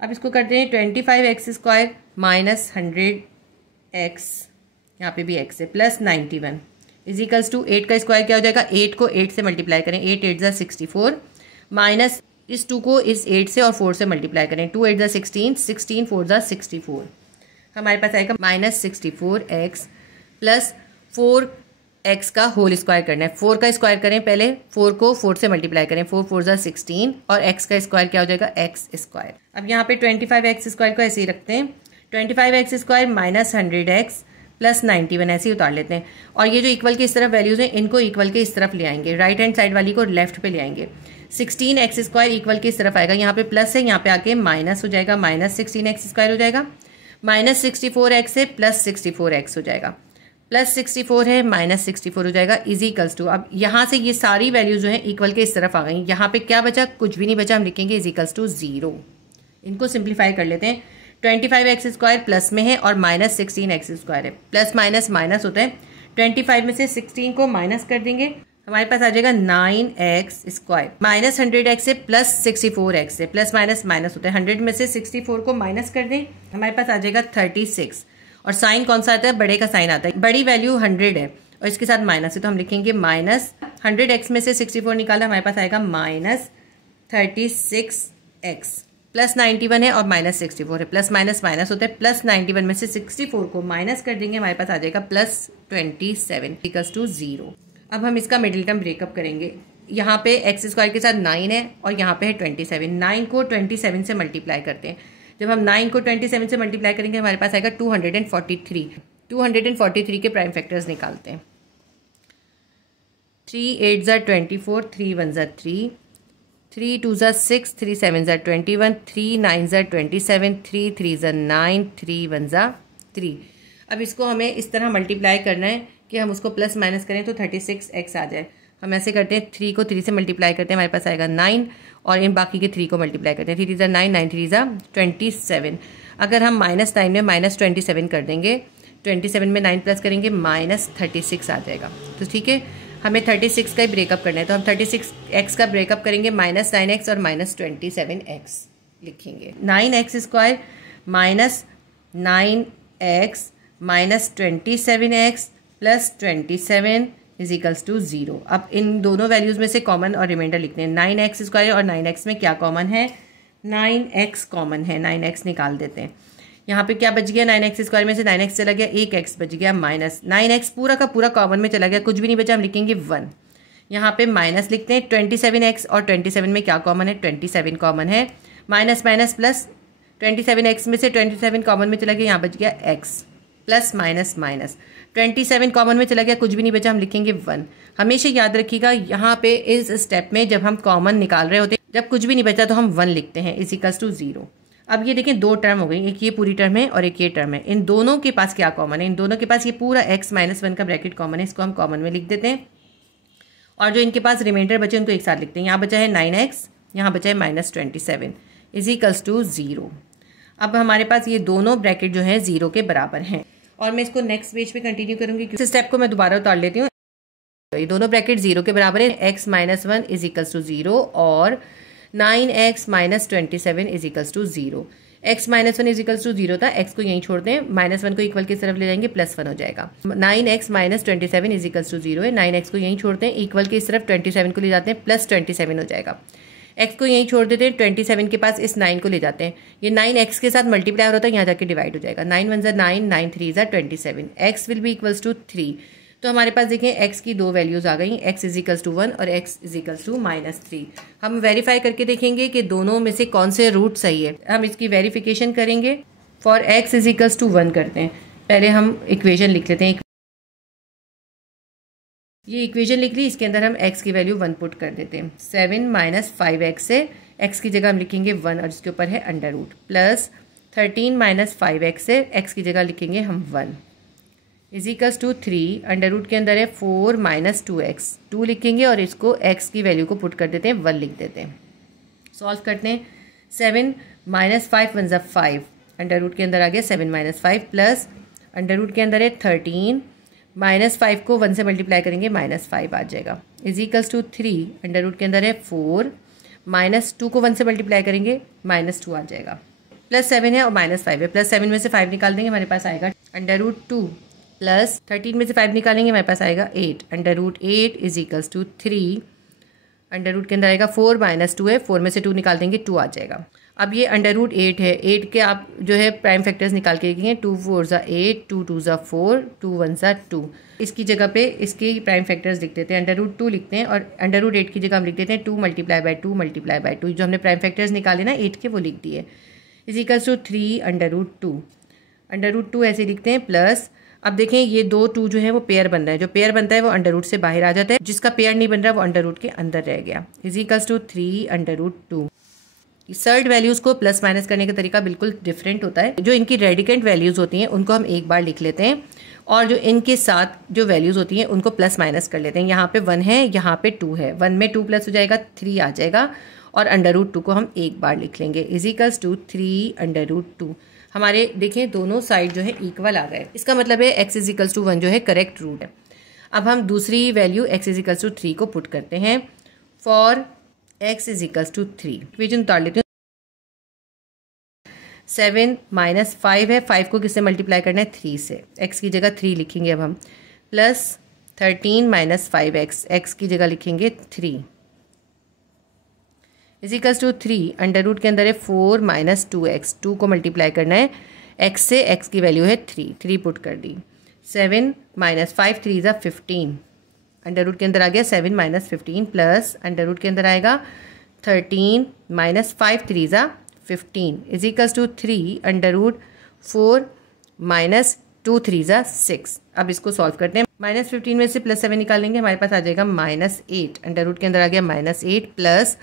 अब इसको करते हैं 25x² माइनस 100x, यहाँ पे भी x है, प्लस 91 इज इक्वल्स टू 8 का स्क्वायर क्या हो जाएगा, 8 को 8 से मल्टीप्लाई करें, 8 8 64 माइनस इस 2 को इस 8 से और 4 से मल्टीप्लाई करें, 2 8 16, 16 4 64, हमारे पास आएगा माइनस 64x प्लस 4x का होल स्क्वायर करना है। 4 का स्क्वायर करें पहले, 4 को 4 से मल्टीप्लाई करें, 4 4 16 और x का स्क्वायर क्या हो जाएगा x²। अब यहाँ पे 25x² को ऐसे ही रखते हैं, 25x² माइनस 100x प्लस 91 ऐसे ही उतार लेते हैं। और ये जो इक्वल के इस तरफ वैल्यूज हैं इनको इक्वल के इस तरफ ले आएंगे, राइट हैंड साइड वाली को लेफ्ट पे ले आएंगे। 16x² इक्वल के इस तरफ आएगा, यहाँ पे प्लस है, यहाँ पे आके माइनस हो जाएगा, माइनस 16x² हो जाएगा, माइनस 64x है प्लस 64x हो जाएगा, प्लस 64 है माइनस 64 हो जाएगा इज इक्वल्स टू। अब यहाँ से ये सारी वैल्यूज जो है इक्वल के इस तरफ आ गई, यहाँ पे क्या बचा, कुछ भी नहीं बचा, हम लिखेंगे इज इक्वल्स टू 0। इनको सिंप्लीफाई कर लेते हैं। 25x² प्लस में है और माइनस 16x² है, प्लस माइनस माइनस होता है, 25 में से 16 को माइनस कर देंगे, हमारे पास आ जाएगा 9x² माइनस 100x है प्लस 64x है, प्लस माइनस माइनस होता है, 100 में से 64 को माइनस कर दें, हमारे पास आ जाएगा 36। और साइन कौन सा आता है, बड़े का साइन आता है, बड़ी वैल्यू 100 है और इसके साथ माइनस है, तो हम लिखेंगे माइनस 100x में से 64 निकाला, हमारे पास आएगा माइनस 36x प्लस 91 है और माइनस 64 है, प्लस माइनस माइनस होता है, प्लस 91 में से 64 को माइनस कर देंगे, हमारे पास आ जाएगा प्लस 27 इक्वल्स टू 0। अब हम इसका मिडिल टर्म ब्रेकअप करेंगे। यहाँ पे x² के साथ 9 है और यहाँ पे है 27, 9 को 27 से मल्टीप्लाई करते हैं। जब हम 9 को 27 से मल्टीप्लाई करेंगे हमारे पास आएगा 243। 243 के प्राइम फैक्टर्स निकालते हैं। 3 8 24, 3 1 3, 3 2 6, 3 7 21, 3 9 27, 3 3 9, 3 1 3। अब इसको हमें इस तरह मल्टीप्लाई करना है कि हम उसको प्लस माइनस करें तो 36x आ जाए। हम ऐसे करते हैं, 3 को 3 से मल्टीप्लाई करते हैं, हमारे पास आएगा 9 और इन बाकी के 3 को मल्टीप्लाई करते हैं, 3 3 9, 9 3 27। अगर हम -9 में माइनस 27 कर देंगे, 27 में 9 प्लस करेंगे माइनस 36 आ जाएगा। तो ठीक है, हमें 36 का ही ब्रेकअप करना है, तो हम 36x का ब्रेकअप करेंगे, माइनस 9x और माइनस 27x लिखेंगे। 9x² minus 9x minus 27x plus 27 is equals to 0। अब इन दोनों वैल्यूज में से कॉमन और रिमाइंडर लिखते हैं। 9x² और 9x में क्या कॉमन है, 9x कॉमन है, 9x निकाल देते हैं। यहाँ पे क्या बच गया, 9x² में से 9x चला गया, एक x बच गया, माइनस 9x पूरा का पूरा कॉमन में चला गया, कुछ भी नहीं बचा, हम लिखेंगे 1। यहाँ पे माइनस लिखते हैं। 27x और 27 में क्या कॉमन है, 27 कॉमन है, माइनस माइनस प्लस 27x में से 27 कॉमन में चला गया, यहाँ बच गया x। Plus minus minus 27 common में चला गया, कुछ भी नहीं बचा, हम लिखेंगे 1। हमेशा याद रखिएगा यहाँ पे इस स्टेप में जब हम कॉमन निकाल रहे होते हैं, जब कुछ भी नहीं बचा तो हम 1 लिखते हैं इज इक्वल्स टू 0। अब ये देखें 2 टर्म हो गई, एक ये पूरी टर्म है और एक ये टर्म है। इन दोनों के पास क्या कॉमन है? इन दोनों के पास ये पूरा x माइनस 1 का ब्रैकेट कॉमन है, इसको हम कॉमन में लिख देते हैं। और जो इनके पास रिमाइंडर बचे उनको एक साथ लिखते हैं। यहाँ बचा है 9x, यहाँ बचा है -27 इज इक्वल्स टू 0। अब हमारे पास ये दोनों ब्रैकेट जो है 0 के बराबर हैं और मैं इसको नेक्स्ट पेज पे कंटिन्यू करूंगी। इस स्टेप को मैं दोबारा उतार लेती हूँ। तो ये दोनों ब्रैकेट 0 के बराबर है, x minus 1 is equals to 0 और 9x minus 27 is equals to 0। x minus 1 is equals to 0 था, x को यहीं छोड़ते हैं, -1 को इक्वल की तरफ ले जाएंगे, +1 हो जाएगा। 9x minus 27 is equals to 0 है, 9x को यहीं छोड़ते हैं, इक्वल की इस तरफ 27 को ले जाते हैं, +27 हो जाएगा। x को यहीं छोड़ देते हैं, 27 के पास इस 9 को ले जाते हैं, ये 9x के साथ मल्टीप्लाई होता है, यहाँ जाके डिवाइड हो जाएगा। 9 1 ज़ा 9, 9 3 ज़ा 27, x will be equals to 3। तो हमारे पास देखें x की 2 वैल्यूज आ गई, x इज इक्वल्स टू 1 और x इज इक्वल्स टू -3। हम वेरीफाई करके देखेंगे कि दोनों में से कौन से रूट सही है। हम इसकी वेरिफिकेशन करेंगे। For x is equals to 1 करते हैं, पहले हम इक्वेशन लिख लेते हैं। ये इक्वेशन लिख ली, इसके अंदर हम x की वैल्यू 1 पुट कर देते हैं। 7 माइनस 5x से x की जगह हम लिखेंगे 1 और इसके ऊपर है under root, plus 13 minus 5x से x की जगह लिखेंगे हम 1 is equals to 3। Under root के अंदर है 4 माइनस 2x, 2 लिखेंगे और इसको x की वैल्यू को पुट कर देते हैं, 1 लिख देते हैं। सॉल्व करते हैं। 7 माइनस 5 1 ज़ा 5, अंडर रूट के अंदर आ गया 7 माइनस 5 प्लस अंडर रूट के अंदर है 13 -5 को 1 से मल्टीप्लाई करेंगे, -5 आ जाएगा, is equals to 3। Under root के अंदर है 4 -2 को 1 से मल्टीप्लाई करेंगे, -2 आ जाएगा, +7 है और -5 है। +7 में से 5 निकाल देंगे, हमारे पास आएगा अंडर रूट 2 प्लस 13 में से 5 निकालेंगे, हमारे पास आएगा 8। Under root 8 is equals to 3। Under root के अंदर आएगा 4 -2 है, 4 में से 2 निकाल देंगे, 2 आ जाएगा। अब ये अंडर रूट 8 है, 8 के आप जो है प्राइम फैक्टर्स निकाल के लिखेंगे। 2 4 ज़ा 8, 2 2 ज़ा 4, 2 1 ज़ा 2। इसकी जगह पे इसके प्राइम फैक्टर्स लिख देते हैं, अंडर रूट 2 लिखते हैं और अंडर रूट 8 की जगह हम लिख देते हैं 2 मल्टीप्लाई बाय 2 मल्टीप्लाई बाय 2। जो हमने प्राइम फैक्टर्स निकाले ना 8 के, वो लिख दिए, is equals to 3 under root 2। Under root 2 ऐसे लिखते हैं, प्लस अब देखें ये 2 2 जो है वो पेयर बन रहा है, जो पेयर बनता है वो अंडर रूट से बाहर आ जाता है, जिसका पेयर नहीं बन रहा वो अंडर रूट के अंदर रह गया, is equals to 3 under root 2। Surd values को प्लस माइनस करने का तरीका बिल्कुल डिफरेंट होता है। जो इनकी रेडिकेंट वैल्यूज होती हैं उनको हम एक बार लिख लेते हैं और जो इनके साथ जो वैल्यूज होती हैं उनको प्लस माइनस कर लेते हैं। यहाँ पे 1 है, यहाँ पे 2 है, 1 में 2 प्लस हो जाएगा 3 आ जाएगा और अंडर रूट 2 को हम एक बार लिख लेंगे, is equals to 3 under root 2। हमारे देखें दोनों साइड जो है इक्वल आ गए, इसका मतलब है x इज इक्वल्स टू 1 जो है करेक्ट रूट है। अब हम दूसरी value x is equals to 3 को पुट करते हैं। For x is equals to 3 equation उतार लेते हैं। 7 माइनस 5 है, 5 को किससे मल्टीप्लाई करना है, 3 से, x की जगह 3 लिखेंगे अब हम, प्लस 13 माइनस 5x, x की जगह लिखेंगे 3 is equals to 3। Under root के अंदर है 4 माइनस 2x, 2 को मल्टीप्लाई करना है x से, x की वैल्यू है 3, 3 पुट कर दी। 7 माइनस 5 3 ज़ा 15, अंडर रूट के अंदर आ गया 7 माइनस 15 प्लस अंडर रूट के अंदर आएगा 13 माइनस 5 3 ज़ा 15 is equals to 3 under root 4 minus 2 3 ज़ा 6। अब इसको सॉल्व करते हैं। -15 में से +7 निकालेंगे, हमारे पास आ जाएगा -8। अंडर रूट के अंदर आ गया -8 प्लस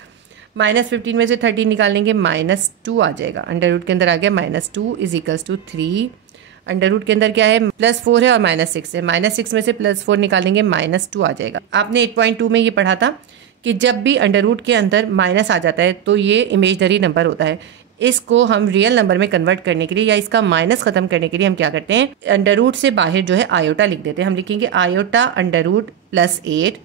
-15 में से 13 निकालेंगे, -2 आ जाएगा। अंडर रूट के अंदर आ गया -2 is equals to 3। Under root के अंदर क्या है, +4 है और -6 है, -6 में से +4 निकालेंगे, -2 आ जाएगा। आपने 8.2 में ये पढ़ा था कि जब भी अंडर रूट के अंदर माइनस आ जाता है तो ये इमेजनरी नंबर होता है। इसको हम रियल नंबर में कन्वर्ट करने के लिए या इसका माइनस खत्म करने के लिए हम क्या करते हैं, अंडर रूट से बाहर जो है आयोटा लिख देते हैं। हम लिखेंगे आयोटा अंडर रूट +8,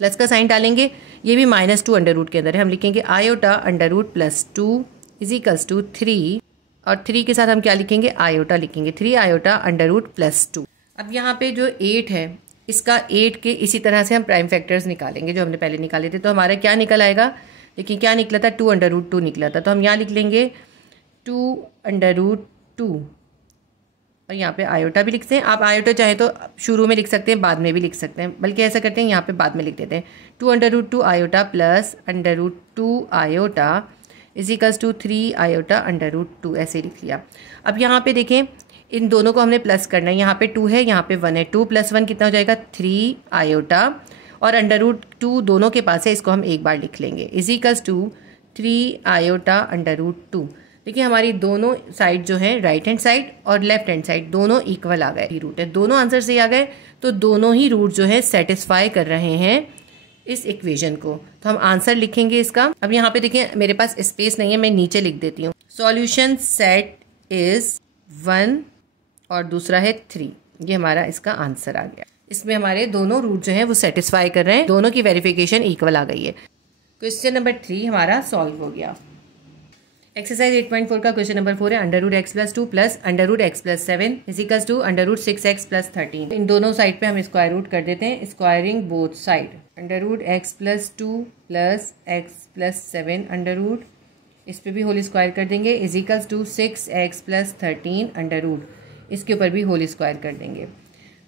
प्लस का साइन डालेंगे, ये भी -2 अंडर रूट के अंदर है, हम लिखेंगे iota under root +2 is equals to 3 और 3 के साथ हम क्या लिखेंगे, आयोटा लिखेंगे, 3 आयोटा अंडर रूट +2। अब यहाँ पे जो 8 है, इसका 8 के इसी तरह से हम प्राइम फैक्टर्स निकालेंगे जो हमने पहले निकाले थे। तो हमारा क्या निकल आएगा, लेकिन क्या निकला था, 2 अंडर रूट 2 निकला था। तो हम यहाँ लिख लेंगे 2 अंडर रूट 2 और यहाँ पे आयोटा भी लिखते हैं। आप आयोटा चाहे तो शुरू में लिख सकते हैं, बाद में भी लिख सकते हैं, बल्कि ऐसा करते हैं यहाँ पे बाद में लिख देते हैं। 2 under root 2 iota plus under root 2 iota is equals to 3 iota under root 2, ऐसे लिख लिया। अब यहाँ पे देखें इन दोनों को हमने प्लस करना है। यहाँ पे 2 है, यहाँ पे 1 है। 2 + 1 कितना हो जाएगा 3 आयोटा, और √2 दोनों के पास है, इसको हम एक बार लिख लेंगे, = 3 आयोटा √2। देखिए हमारी दोनों साइड जो है, राइट हैंड साइड और लेफ्ट हैंड साइड, दोनों इक्वल आ गए। रूट है, दोनों आंसर सही आ गए, तो दोनों ही रूट जो है सेटिस्फाई कर रहे हैं इस इक्वेशन को। तो हम आंसर लिखेंगे इसका। अब यहाँ पे देखिए मेरे पास स्पेस नहीं है, मैं नीचे लिख देती हूँ। सॉल्यूशन सेट इज 1 और दूसरा है 3। ये हमारा इसका आंसर आ गया। इसमें हमारे दोनों रूट जो है वो सेटिस्फाई कर रहे हैं, दोनों की वेरिफिकेशन इक्वल आ गई है। क्वेश्चन नंबर 3 हमारा सॉल्व हो गया। एक्सरसाइज 8.4 का क्वेश्चन नंबर 4 है √x+2 + √x+7 = √6x + 13। इन दोनों साइड पे हम स्क्वायर रूट कर देते हैं, squaring both side. √x+2 + x+7 इस पे भी होल स्क्वायर कर देंगे, = 6x + 13 इसके ऊपर भी होल स्क्वायर कर देंगे।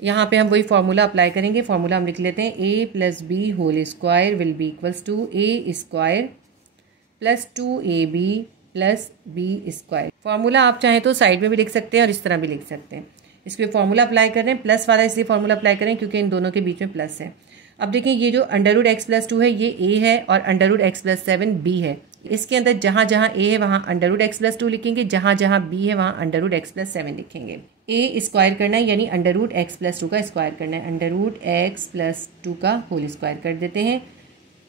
यहाँ पे हम वही फॉर्मूला अप्लाई करेंगे। फॉर्मूला हम लिख लेते हैं, a + b whole square will be = a² + 2ab + b²। Formula आप चाहें तो साइड में भी लिख सकते हैं और इस तरह भी लिख सकते हैं। इस पर फॉर्मूला अप्लाई कर रहे हैं, प्लस वाला इसलिए फॉर्मूला अप्लाई करें क्योंकि इन दोनों के बीच में प्लस है। अब देखिए ये जो √x+2 है ये a है और √x+7 b है। इसके अंदर जहाँ जहाँ a है वहाँ √x+2 लिखेंगे, जहाँ जहाँ b है वहाँ √x+7 लिखेंगे। a स्क्वायर करना है यानी √x+2 का स्क्वायर करना है, √x+2 का होल स्क्वायर कर देते हैं,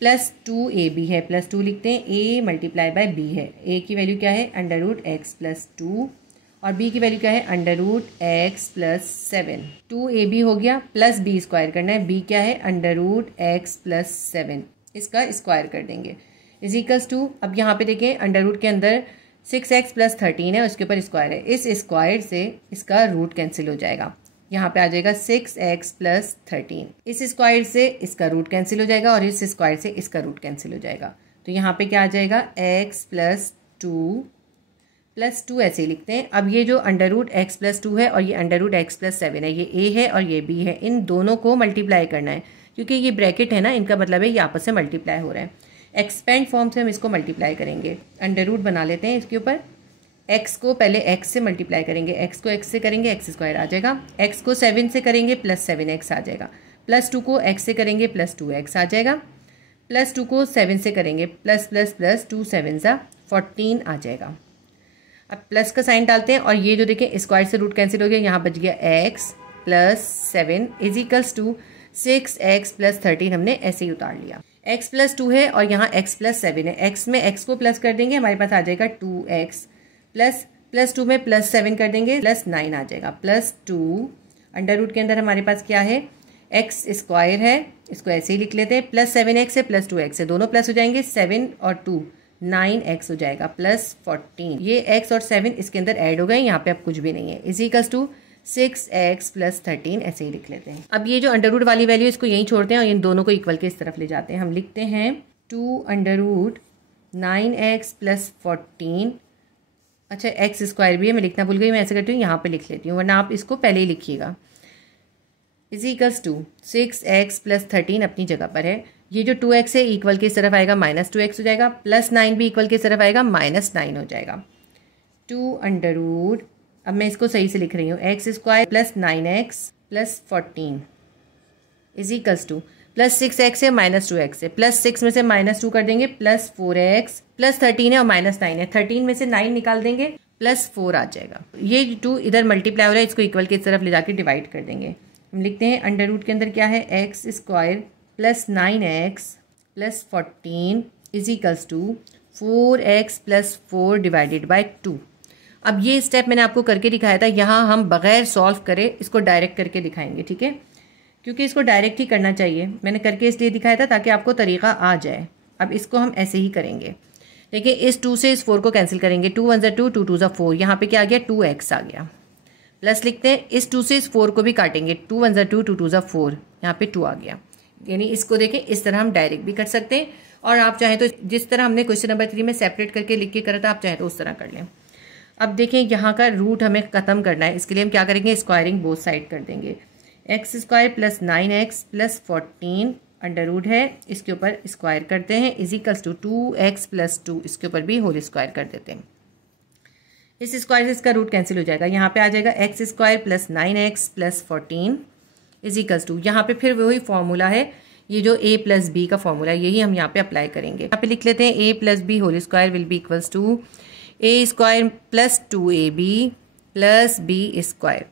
+2ab है, +2 लिखते हैं, a × b है। a की वैल्यू क्या है √x+2 और b की वैल्यू क्या है √x+7। 2ab हो गया, प्लस b स्क्वायर करना है, b क्या है √x+7, इसका स्क्वायर कर देंगे, = अब यहाँ पे देखें √ के अंदर 6x + 13 है, उसके ऊपर स्क्वायर है, इस स्क्वायर से इसका रूट कैंसिल हो जाएगा, यहाँ पे आ जाएगा 6x + 13। इस स्क्वायर से इसका रूट कैंसिल हो जाएगा और इस स्क्वायर से इसका रूट कैंसिल हो जाएगा। तो यहाँ पे क्या आ जाएगा x + 2 ऐसे ही लिखते हैं। अब ये जो √x+2 है और ये √x+7 है, ये a है और ये b है, इन दोनों को मल्टीप्लाई करना है क्योंकि ये ब्रैकेट है ना, इनका मतलब है ये आपस में मल्टीप्लाई हो रहे हैं। एक्सपेंड फॉर्म से हम इसको मल्टीप्लाई करेंगे, √ बना लेते हैं इसके ऊपर। x को पहले x से मल्टीप्लाई करेंगे, x को x से करेंगे x² आ जाएगा, x को 7 से करेंगे +7x आ जाएगा, +2 को x से करेंगे +2x आ जाएगा, +2 को 7 से करेंगे +++2 7 14 आ जाएगा। अब प्लस का साइन डालते हैं और ये जो देखें स्क्वायर से रूट कैंसिल हो गया, यहाँ बच गया x + 7 = 6x + 13 हमने ऐसे ही उतार लिया। x + 2 है और यहाँ x + 7 है, x में x को प्लस कर देंगे, हमारे पास आ जाएगा 2x +2 में +7 कर देंगे +9 आ जाएगा, +2 √ के अंदर हमारे पास क्या है x² है, इसको ऐसे ही लिख लेते हैं, +7x है +2x है, दोनों प्लस हो जाएंगे, 7 और 2 9x हो जाएगा +14। ये x और 7 इसके अंदर ऐड हो गए, यहाँ पे अब कुछ भी नहीं है, = 6x + 13 ऐसे ही लिख लेते हैं। अब ये जो √ वाली वैल्यू इसको यहीं छोड़ते हैं और इन दोनों को इक्वल के इस तरफ ले जाते हैं। हम लिखते हैं 2 √ 9x + 14। अच्छा x² भी है, मैं लिखना भूल गई, मैं ऐसे करती हूँ यहाँ पे लिख लेती हूँ, वरना आप इसको पहले ही लिखिएगा, = 6x + 13 अपनी जगह पर है। ये जो 2x है इक्वल के इस तरफ आएगा -2x हो जाएगा, +9 भी इक्वल के इस तरफ आएगा -9 हो जाएगा। 2 √ अब मैं इसको सही से लिख रही हूँ, x² + 9x + 14 = +6x है -2x है, +6 में से -2 कर देंगे, +4x +13 है और -9 है, 13 में से 9 निकाल देंगे, +4 आ जाएगा। ये 2 इधर मल्टीप्लाई हो रहा है, इसको इक्वल की इस तरफ ले जाके डिवाइड कर देंगे। हम लिखते हैं √ के अंदर क्या है x² + 9x + 14 = 4x + 4 / 2। अब ये स्टेप मैंने आपको करके दिखाया था, यहाँ हम बगैर सॉल्व करे इसको डायरेक्ट करके दिखाएंगे, ठीक है, क्योंकि इसको डायरेक्ट ही करना चाहिए। मैंने करके इसलिए दिखाया था ताकि आपको तरीका आ जाए। अब इसको हम ऐसे ही करेंगे, देखिए इस 2 से इस 4 को कैंसिल करेंगे, 2 1 2 2 2 4, यहाँ पे क्या आ गया 2x आ गया, प्लस लिखते हैं, इस 2 से इस 4 को भी काटेंगे, 2 1 2 2 2 4, यहाँ पे 2 आ गया। यानी इसको देखें इस तरह हम डायरेक्ट भी कर सकते हैं और आप चाहें तो जिस तरह हमने क्वेश्चन नंबर 3 में सेपरेट करके लिख के करा था, आप चाहें तो उस तरह कर लें। अब देखें यहाँ का रूट हमें ख़त्म करना है, इसके लिए हम क्या करेंगे, स्क्वायरिंग बोथ साइड कर देंगे, x² + 9x + 14 √ है, इसके ऊपर स्क्वायर करते हैं, = 2x + 2, इसके ऊपर भी होल स्क्वायर कर देते हैं, इस स्क्वायर से इसका रूट कैंसिल हो जाएगा, यहाँ पे आ जाएगा x square plus 9x plus 14 is equals to, यहाँ पे फिर वही फॉर्मूला है, ये जो a प्लस बी का फॉर्मूला है यही हम यहाँ पे अप्लाई करेंगे। यहाँ पे लिख लेते हैं a plus B whole square will be equals to a square plus 2ab plus B square,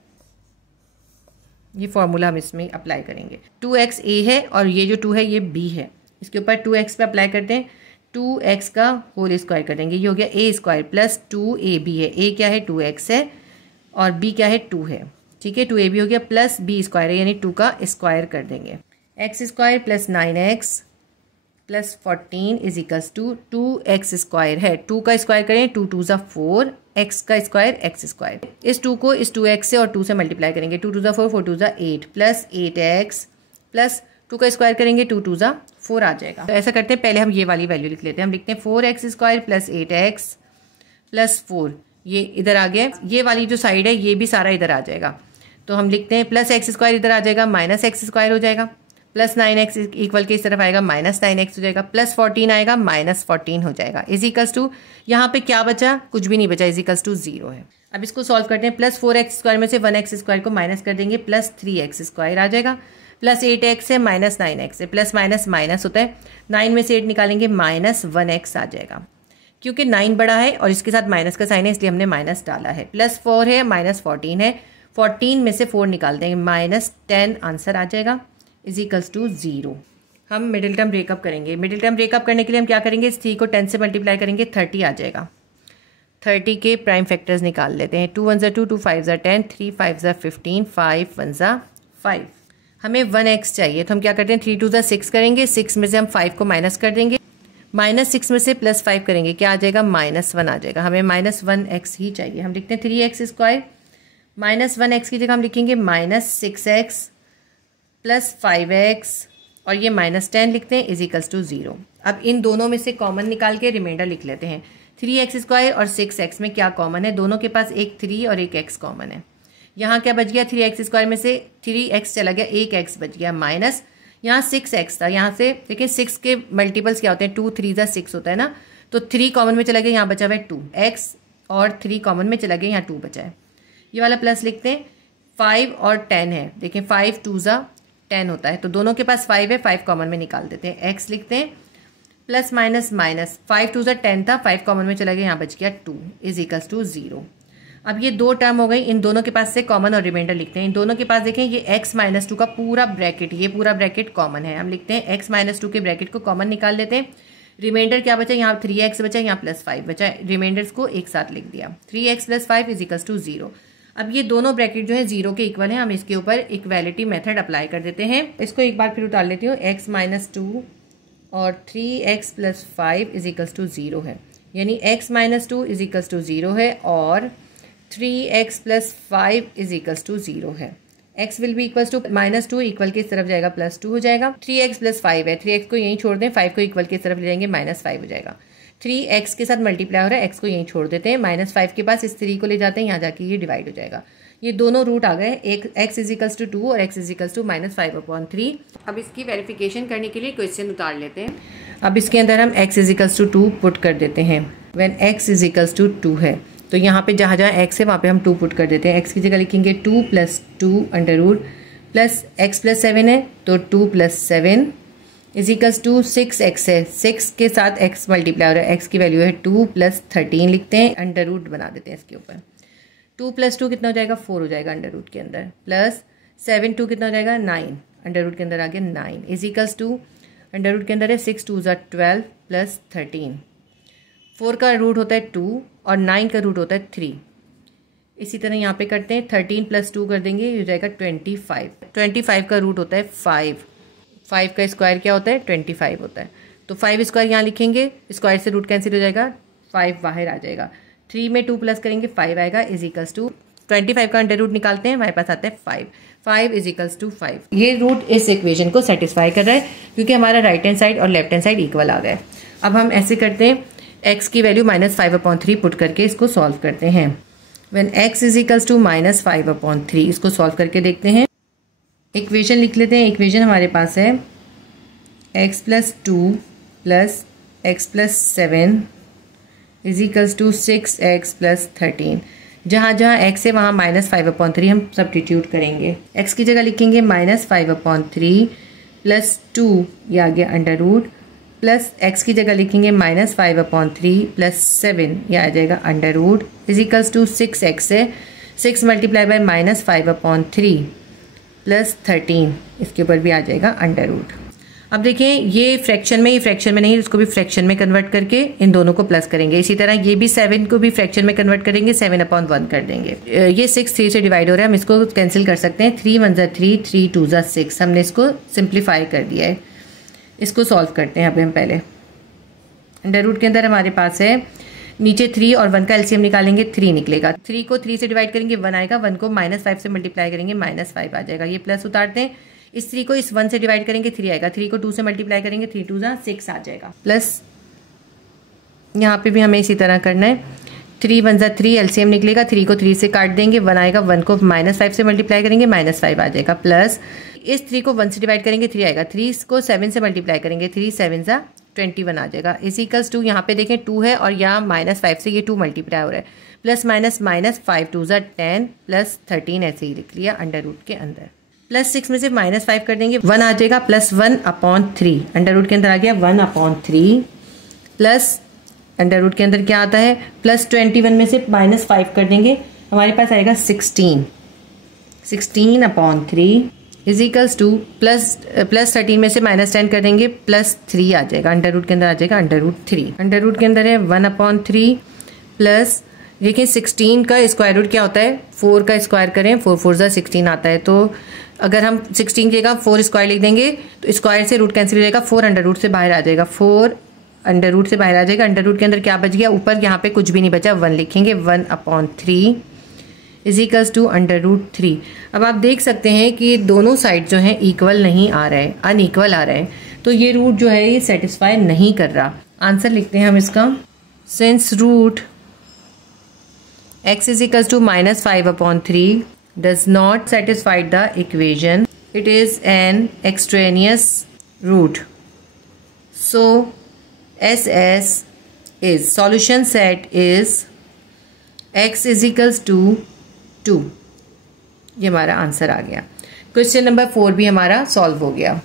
ये फॉर्मूला हम इसमें अप्लाई करेंगे। 2x a है और ये जो 2 है ये b है, इसके ऊपर 2x पे अप्लाई करते हैं, 2x का होल स्क्वायर कर देंगे, ये हो गया a स्क्वायर प्लस 2ab है, a क्या है 2x है और b क्या है 2 है, ठीक है 2ab हो गया प्लस b स्क्वायर है यानी 2 का स्क्वायर कर देंगे। X square plus 9x plus 14 is equals to 2x square है, 2 का स्क्वायर करें 2 2 ज़ा 4, x का स्क्वायर x स्क्वायर, इस 2 को इस 2x से और 2 से मल्टीप्लाई करेंगे, 2 2 ज़ा 4 4 2 ज़ा 8 प्लस 8x प्लस 2 का स्क्वायर करेंगे 2 2 ज़ा 4 आ जाएगा। तो ऐसा करते हैं, पहले हम ये वाली वैल्यू लिख लेते हैं, हम लिखते हैं 4x square plus 8x plus 4, ये इधर आ गया, ये वाली जो साइड है ये भी सारा इधर आ जाएगा, तो हम लिखते हैं प्लस x स्क्वायर इधर आ जाएगा माइनस x स्क्वायर हो जाएगा, प्लस 9x इक्वल के इस तरफ आएगा माइनस 9x हो जाएगा, प्लस 14 आएगा माइनस 14 हो जाएगा, इज इक्वल्स टू यहाँ पे क्या बचा, कुछ भी नहीं बचा, इज इक्वल्स टू 0 है। अब इसको सॉल्व करते हैं, प्लस 4x स्क्वायर में से 1x स्क्वायर को माइनस कर देंगे, प्लस 3x स्क्वायर आ जाएगा, प्लस 8x है माइनस 9x है, प्लस माइनस माइनस होता है, 9 में से 8 निकालेंगे माइनस 1x आ जाएगा, क्योंकि 9 बड़ा है और इसके साथ माइनस का साइन है इसलिए हमने माइनस डाला है, प्लस 4 है माइनस 14 है, 14 में से 4 निकाल देंगे माइनस 10 आंसर आ जाएगा, इज इक्वल्स टू 0। हम मिडिल टर्म ब्रेकअप करेंगे, मिडिल टर्म ब्रेकअप करने के लिए हम क्या करेंगे, इस 3 को 10 से मल्टीप्लाई करेंगे 30 आ जाएगा, 30 के प्राइम फैक्टर्स निकाल लेते हैं, 2 1 ज़ा 2 2 5 ज़ा 10 3 5 ज़ा 15 5 1 ज़ा 5, हमें 1x चाहिए तो हम क्या करते हैं 3 2 ज़ा 6 करेंगे, 6 में से हम 5 को माइनस कर देंगे, माइनस 6 में से प्लस 5 करेंगे, क्या आ जाएगा माइनस 1 आ जाएगा, हमें माइनस 1x ही चाहिए, हम लिखते हैं 3x स्क्वायर माइनस 1x की जगह हम लिखेंगे माइनस 6x प्लस 5x और ये माइनस 10 लिखते हैं, इज इक्वल्स टू 0। अब इन दोनों में से कॉमन निकाल के रिमाइंडर लिख लेते हैं, 3x स्क्वायर और 6x में क्या कॉमन है, दोनों के पास एक 3 और एक x कॉमन है, यहाँ क्या बच गया 3x स्क्वायर में से 3x चला गया, एक x बच गया, माइनस यहाँ 6x था, यहाँ से देखिए 6 के मल्टीपल्स क्या होते हैं 2 3 ज़ा 6 होता है ना, तो 3 कॉमन में चला गया, यहाँ बचा हुआ है 2, x और 3 कॉमन में चला गया, यहाँ 2 बचा है, ये वाला प्लस लिखते हैं, 5 और 10 है, देखिए 5 2 ज़ा 10 होता है, तो दोनों के पास 5 है, 5 कॉमन में निकाल देते हैं, x लिखते हैं प्लस माइनस माइनस 5 2 ज़ा 10 था, 5 कॉमन में चला गया, यहाँ बच गया 2 इज इक्वल्स टू 0। अब ये दो टर्म हो गई, इन दोनों के पास से कॉमन और रिमाइंडर लिखते हैं, इन दोनों के पास देखें ये x माइनस 2 का पूरा ब्रैकेट, ये पूरा ब्रैकेट कॉमन है, हम लिखते हैं x माइनस 2 के ब्रैकेट को कॉमन निकाल लेते हैं, रिमाइंडर क्या बचा, यहाँ 3x बचा, यहाँ प्लस 5 बचा, रिमाइंडर्स को एक साथ लिख दिया, 3x plus 5 is equals to 0। अब ये दोनों ब्रैकेट जो है 0 के इक्वल है, हम इसके ऊपर इक्वालिटी मेथड अप्लाई कर देते हैं, इसको एक बार फिर उतार लेती हूँ, x माइनस 2 और 3x plus 5 is equals to 0 है, यानी x minus 2 is equals to 0 है और 3x plus 5 is equals to 0 है, x will be equals to minus 2 equal के इस तरफ जाएगा प्लस 2 हो जाएगा, 3x प्लस 5 है, 3x को यहीं छोड़ दें, 5 को इक्वल के इस तरफ ले जाएंगे माइनस 5 हो जाएगा, 3x के साथ मल्टीप्लाई हो रहा है, x को यहीं छोड़ देते हैं, माइनस 5 के पास इस 3 को ले जाते हैं, यहाँ जाके ये डिवाइड हो जाएगा, ये दोनों रूट आ गए, एक x इज इक्वल्स टू 2 और x is equals to minus 5/3। अब इसकी वेरिफिकेशन करने के लिए क्वेश्चन उतार लेते हैं, अब इसके अंदर हम x is equals to 2 put कर देते हैं, when x is equals to 2 है तो यहाँ पे जहाँ जहाँ x है वहाँ पे हम 2 पुट कर देते हैं, x की जगह लिखेंगे 2 plus 2 under root plus x plus 7 है तो 2 plus 7 is equals to 6x है, 6 के साथ x मल्टीप्लाई हो रहा है, x की वैल्यू है 2 प्लस 13 लिखते हैं, अंडर रूट बना देते हैं इसके ऊपर, 2 प्लस 2 कितना हो जाएगा 4 हो जाएगा अंडर रूट के अंदर, प्लस 7 2 कितना हो जाएगा 9 अंडर रूट के अंदर आ गया 9 is equals to under root के अंदर है 6 2 ज़ा 12 प्लस 13, 4 का रूट होता है 2 और 9 का रूट होता है 3, इसी तरह यहाँ पे करते हैं 13 प्लस 2 कर देंगे, ये हो जाएगा 25 का रूट होता है 5 का स्क्वायर क्या होता है 25 होता है, तो 5 स्क्वायर यहाँ लिखेंगे, स्क्वायर से रूट कैंसिल हो जाएगा, 5 बाहर आ जाएगा, 3 में 2 प्लस करेंगे 5 आएगा इज इक्वल्स टू 25 का अंडर रूट निकालते हैं, हमारे पास आता है 5 इज इक्वल्स टू 5। ये रूट इस इक्वेशन को सेटिस्फाई कर रहा है क्योंकि हमारा राइट हैंड साइड और लेफ्ट हैंड साइड इक्वल आ गया। अब हम ऐसे करते हैं, x की वैल्यू -5/3 पुट करके इसको सॉल्व करते हैं, when x is equals to -5/3 इसको सॉल्व करके देखते हैं, इक्वेशन लिख लेते हैं, इक्वेशन हमारे पास है x plus 2 plus x plus 7 is equals to 6x plus 13। जहाँ जहाँ x है वहाँ -5/3 हम सब्स्टिट्यूट करेंगे। x की जगह लिखेंगे -5/3 प्लस 2, ये आ गया अंडर रूट, प्लस x की जगह लिखेंगे -5/3 प्लस 7, ये आ जाएगा under root, is equals to 6x है, 6 मल्टीप्लाई बाय -5/3 प्लस 13, इसके ऊपर भी आ जाएगा अंडर रूट। अब देखें ये फ्रैक्शन में, ये फ्रैक्शन में नहीं, इसको भी फ्रैक्शन में कन्वर्ट करके इन दोनों को प्लस करेंगे। इसी तरह ये भी 7 को भी फ्रैक्शन में कन्वर्ट करेंगे, 7/1 कर देंगे। ये 6 3 से डिवाइड हो रहा है, हम इसको कैंसिल कर सकते हैं। 3 1 3, 3 2 6, हमने इसको सिंप्लीफाई कर दिया है। इसको सॉल्व करते हैं। अभी हम पहले अंडर रूट के अंदर हमारे पास है नीचे 3 और 1 का एलसीएम निकालेंगे, 3 निकलेगा। 3 को 3 से डिवाइड करेंगे 1 आएगा, 1 को -5 से मल्टीप्लाई करेंगे -5 आ जाएगा। ये प्लस उतारते हैं, इस 3 को इस 1 से डिवाइड करेंगे 3 आएगा, 3 को 2 से मल्टीप्लाई करेंगे 3 2 6 आ जाएगा। प्लस यहाँ पे भी हमें इसी तरह करना है, 3 1 3 एलसीएम निकलेगा, 3 को 3 से काट देंगे, 1 आएगा, 1 को -5 से मल्टीप्लाई करेंगे -5 आ जाएगा। प्लस इस 3 को 1 से डिवाइड करेंगे 3 आएगा, 3 को 7 से मल्टीप्लाई करेंगे 3 7 21 आ जाएगा। इज इक्वल्स टू यहाँ पे देखें 2 है और यहाँ -5 से ये 2 मल्टीप्लाई हो रहा है, प्लस माइनस -5 2 10 प्लस 13 ऐसे ही लिख लिया अंडर रूट के अंदर। प्लस 6 में से -5 कर देंगे, 1 आ जाएगा, प्लस 1/3 अंडर रूट के अंदर आ गया 1/3 प्लस अंडर रूट के अंदर क्या आता है, प्लस 21 में से -5 कर देंगे, हमारे पास आएगा 16/3 इज इक्वल्स टू प्लस 13 में से -10 कर देंगे, प्लस 3 आ जाएगा, अंडर रूट के अंदर आ जाएगा अंडर रूट 3। अंडर रूट के अंदर है 1/3 प्लस, देखिए 16 का स्क्वायर रूट क्या होता है, 4 का स्क्वायर करें, 4 4 16 आता है। तो अगर हम 16 की जगह 4 स्क्वायर लिख देंगे तो स्क्वायर से रूट कैंसिल हो जाएगा, 4 अंडर रूट से बाहर आ जाएगा, 4 अंडर रूट से बाहर आ जाएगा। अंडर रूट के अंदर क्या बच गया, ऊपर यहाँ पे कुछ भी नहीं बचा, 1 लिखेंगे, 1/3 is equals to under root 3। अब आप देख सकते हैं कि दोनों साइड जो है इक्वल नहीं आ रहा है, अनइक्वल आ रहा है, तो ये रूट जो है ये सेटिस्फाई नहीं कर रहा। आंसर लिखते हैं हम इसका, since root x is equals to -5/3 does not satisfy the equation, it is an extraneous root, so SS is, solution set is x is equals to 2। ये हमारा आंसर आ गया। क्वेश्चन नंबर 4 भी हमारा सॉल्व हो गया।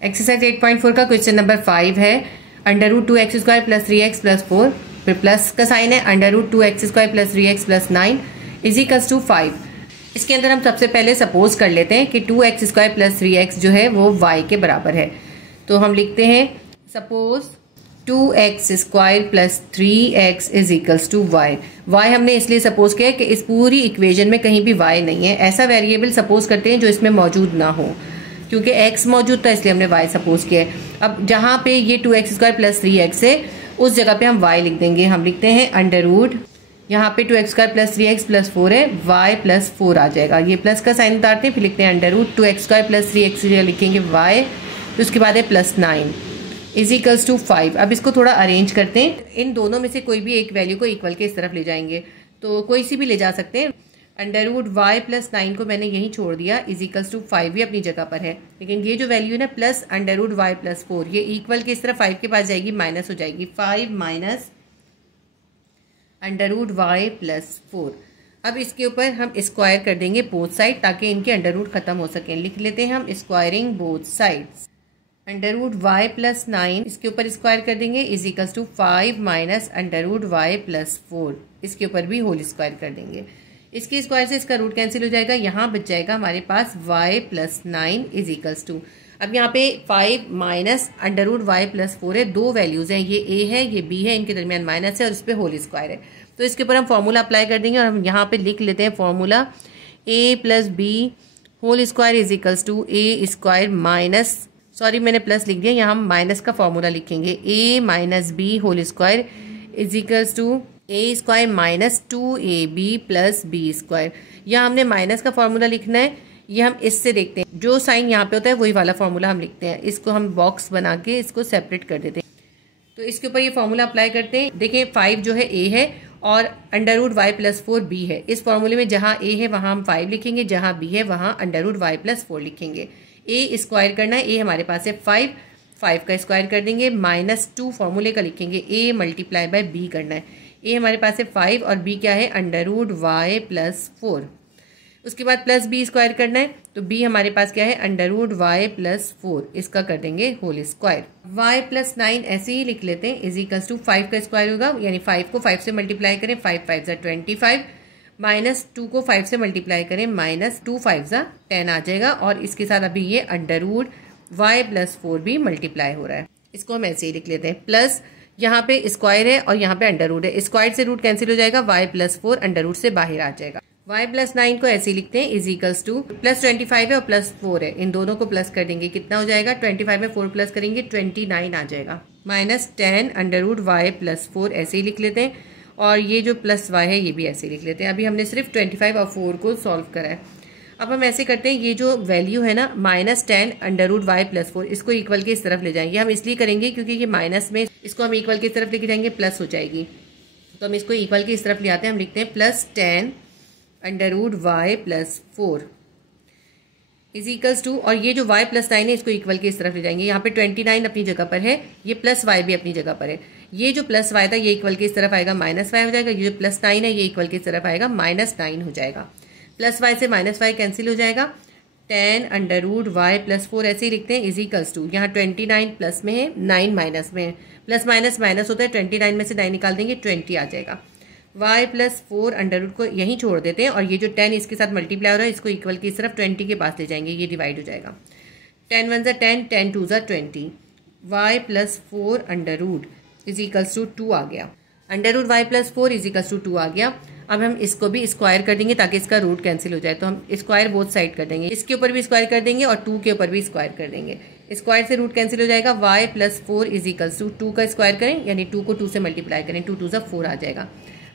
एक्सरसाइज 8.4 का क्वेश्चन नंबर 5 है, under root 2x² plus 3x plus 4, फिर प्लस का साइन है, under root 2x² plus 3x plus 9 is equals to 5। इसके अंदर हम सबसे पहले सपोज कर लेते हैं कि 2x² प्लस 3x जो है वो y के बराबर है। तो हम लिखते हैं suppose 2x² plus 3x is equals to y। y हमने इसलिए सपोज किया है कि इस पूरी इक्वेशन में कहीं भी y नहीं है, ऐसा वेरिएबल सपोज करते हैं जो इसमें मौजूद ना हो, क्योंकि x मौजूद था इसलिए हमने y सपोज किया है। अब जहाँ पे ये 2x² प्लस 3x है उस जगह पे हम y लिख देंगे, हम लिखते हैं अंडर रूट, यहाँ पे 2x² प्लस 3x प्लस 4 है, y प्लस 4 आ जाएगा, ये प्लस का साइन उतारते हैं, फिर लिखते हैं under root 2x² plus 3x लिखेंगे y, तो उसके बाद है प्लस 9 इज इक्वल्स टू 5। अब इसको थोड़ा अरेंज करते हैं, इन दोनों में से कोई भी एक वैल्यू को इक्वल के इस तरफ ले जाएंगे, तो कोई सी भी ले जा सकते हैं। अंडर रूट y प्लस 9 को मैंने यहीं छोड़ दिया, इज इक्वल्स टू 5 भी अपनी जगह पर है, लेकिन ये जो वैल्यू है ना plus under root y plus 4, ये इक्वल के इस तरफ 5 के पास जाएगी, माइनस हो जाएगी, 5 minus under root y plus 4। अब इसके ऊपर हम स्क्वायर कर देंगे बोथ साइड ताकि इनके अंडर रूट खत्म हो सकें। लिख लेते हैं हम squaring both sides, under root y plus 9 इसके ऊपर स्क्वायर कर देंगे, is equals to 5 minus under root y plus 4, इसके ऊपर भी होल स्क्वायर कर देंगे, इसके स्क्वायर से इसका रूट कैंसिल हो जाएगा, यहाँ बच जाएगा हमारे पास y plus 9 is equals to, अब यहाँ पे 5 minus under root y plus 4 है, दो वैल्यूज हैं, ये a है ये b है, इनके दरमियान माइनस है और इस पर होल स्क्वायर है, तो इसके ऊपर हम फॉर्मूला अप्लाई कर देंगे और हम यहाँ पे लिख लेते हैं formula a plus B whole square is equals to a square minus, sorry मैंने प्लस लिख दिया, यहाँ हम माइनस का फॉर्मूला लिखेंगे, a minus B whole square is equals to a square minus 2ab plus B square. यहाँ हमने माइनस का फॉर्मूला लिखना है, ये हम इससे देखते हैं, जो साइन यहाँ पे होता है वही वाला फॉर्मूला हम लिखते हैं, इसको हम बॉक्स बना के इसको सेपरेट कर देते हैं। तो इसके ऊपर ये फॉर्मूला अप्लाई करते हैं, देखिए 5 जो है a है और under root y plus 4 b है, इस फॉर्मूले में जहाँ a है वहाँ हम 5 लिखेंगे, जहाँ b है वहाँ अंडर रूट y प्लस 4 लिखेंगे। a स्क्वायर करना है, a हमारे पास है 5, 5 का स्क्वायर कर देंगे, -2 फॉर्मूले का लिखेंगे, a मल्टीप्लाई बाय b करना है। a हमारे पास है 5 और b क्या है √y+4। उसके बाद प्लस b स्क्वायर करना है, तो b हमारे पास क्या है √y+4, इसका कर देंगे होल स्क्वायर। y+9 ऐसे ही लिख लेते हैं, = 5 का स्क्वायर होगा, यानी 5 को 5 से मल्टीप्लाई करें, 5 5 ज़ा 25, -2 को 5 से मल्टीप्लाई करें, -2 5 ज़ा 10 आ जाएगा। और इसके साथ अभी ये √y+4 भी मल्टीप्लाई हो रहा है, इसको हम ऐसे ही लिख लेते हैं। प्लस यहाँ पे स्क्वायर है और यहाँ पे अंडर है, स्क्वायर से रूट कैंसिल हो जाएगा, y+4 अंडर से बाहर आ जाएगा। y+9 को ऐसे ही लिखते हैं, = +25 है और +4 है, इन दोनों को प्लस कर देंगे, कितना हो जाएगा 25 में 4 प्लस करेंगे 29 आ जाएगा, -10 √y+4 ऐसे ही लिख लेते हैं। और ये जो प्लस y है ये भी ऐसे ही लिख लेते हैं। अभी हमने सिर्फ 25 और 4 को सॉल्व करा है। अब हम ऐसे करते हैं, ये जो वैल्यू है ना -10 √y+4, इसको इक्वल के इस तरफ ले जाएंगे। हम इसलिए करेंगे क्योंकि ये माइनस में, इसको हम इक्वल की तरफ लेके जाएंगे, प्लस हो जाएगी, तो हम इसको इक्वल की इस तरफ ले आते हैं। हम लिखते हैं +10 √y+4 = और ये जो y+9 है इसको इक्वल के इस तरफ ले जाएंगे। यहाँ पे 29 अपनी जगह पर है, ये +y भी अपनी जगह पर है। ये जो +y था ये इक्वल के इस तरफ आएगा, -y हो जाएगा। ये जो +9 है ये इक्वल के इस तरफ आएगा, -9 हो जाएगा। +y से -y कैंसिल हो जाएगा, 10 √y+4 ऐसे ही लिखते हैं, = यहाँ 29 प्लस में है, 9 माइनस में है, प्लस माइनस माइनस होता है, 29 में से 9 निकाल देंगे 20 आ जाएगा। y+4 अंडर रूट को यहीं छोड़ देते हैं और ये जो 10 इसके साथ मल्टीप्लाई हो रहा है इसको इक्वल की सिर्फ 20 के पास ले जाएंगे, ये डिवाइड हो जाएगा। 10 1 ज़ा 10, 10 2 ज़ा 20, y+4 अंडर रूट =2 आ गया। अंडर रूट y+4 =2 आ गया। अब हम इसको भी स्क्वायर कर देंगे ताकि इसका रूट कैंसिल हो जाए, तो हम स्क्वायर बोथ साइड कर देंगे, इसके ऊपर भी स्क्वायर कर देंगे और 2 के ऊपर भी स्क्वायर कर देंगे। स्क्वायर से रूट कैंसिल हो जाएगा, y+4 = 2 का स्क्वायर करें, यानी 2 को 2 से मल्टीप्लाई करें, 2 2 ज़ा 4 आ जाएगा।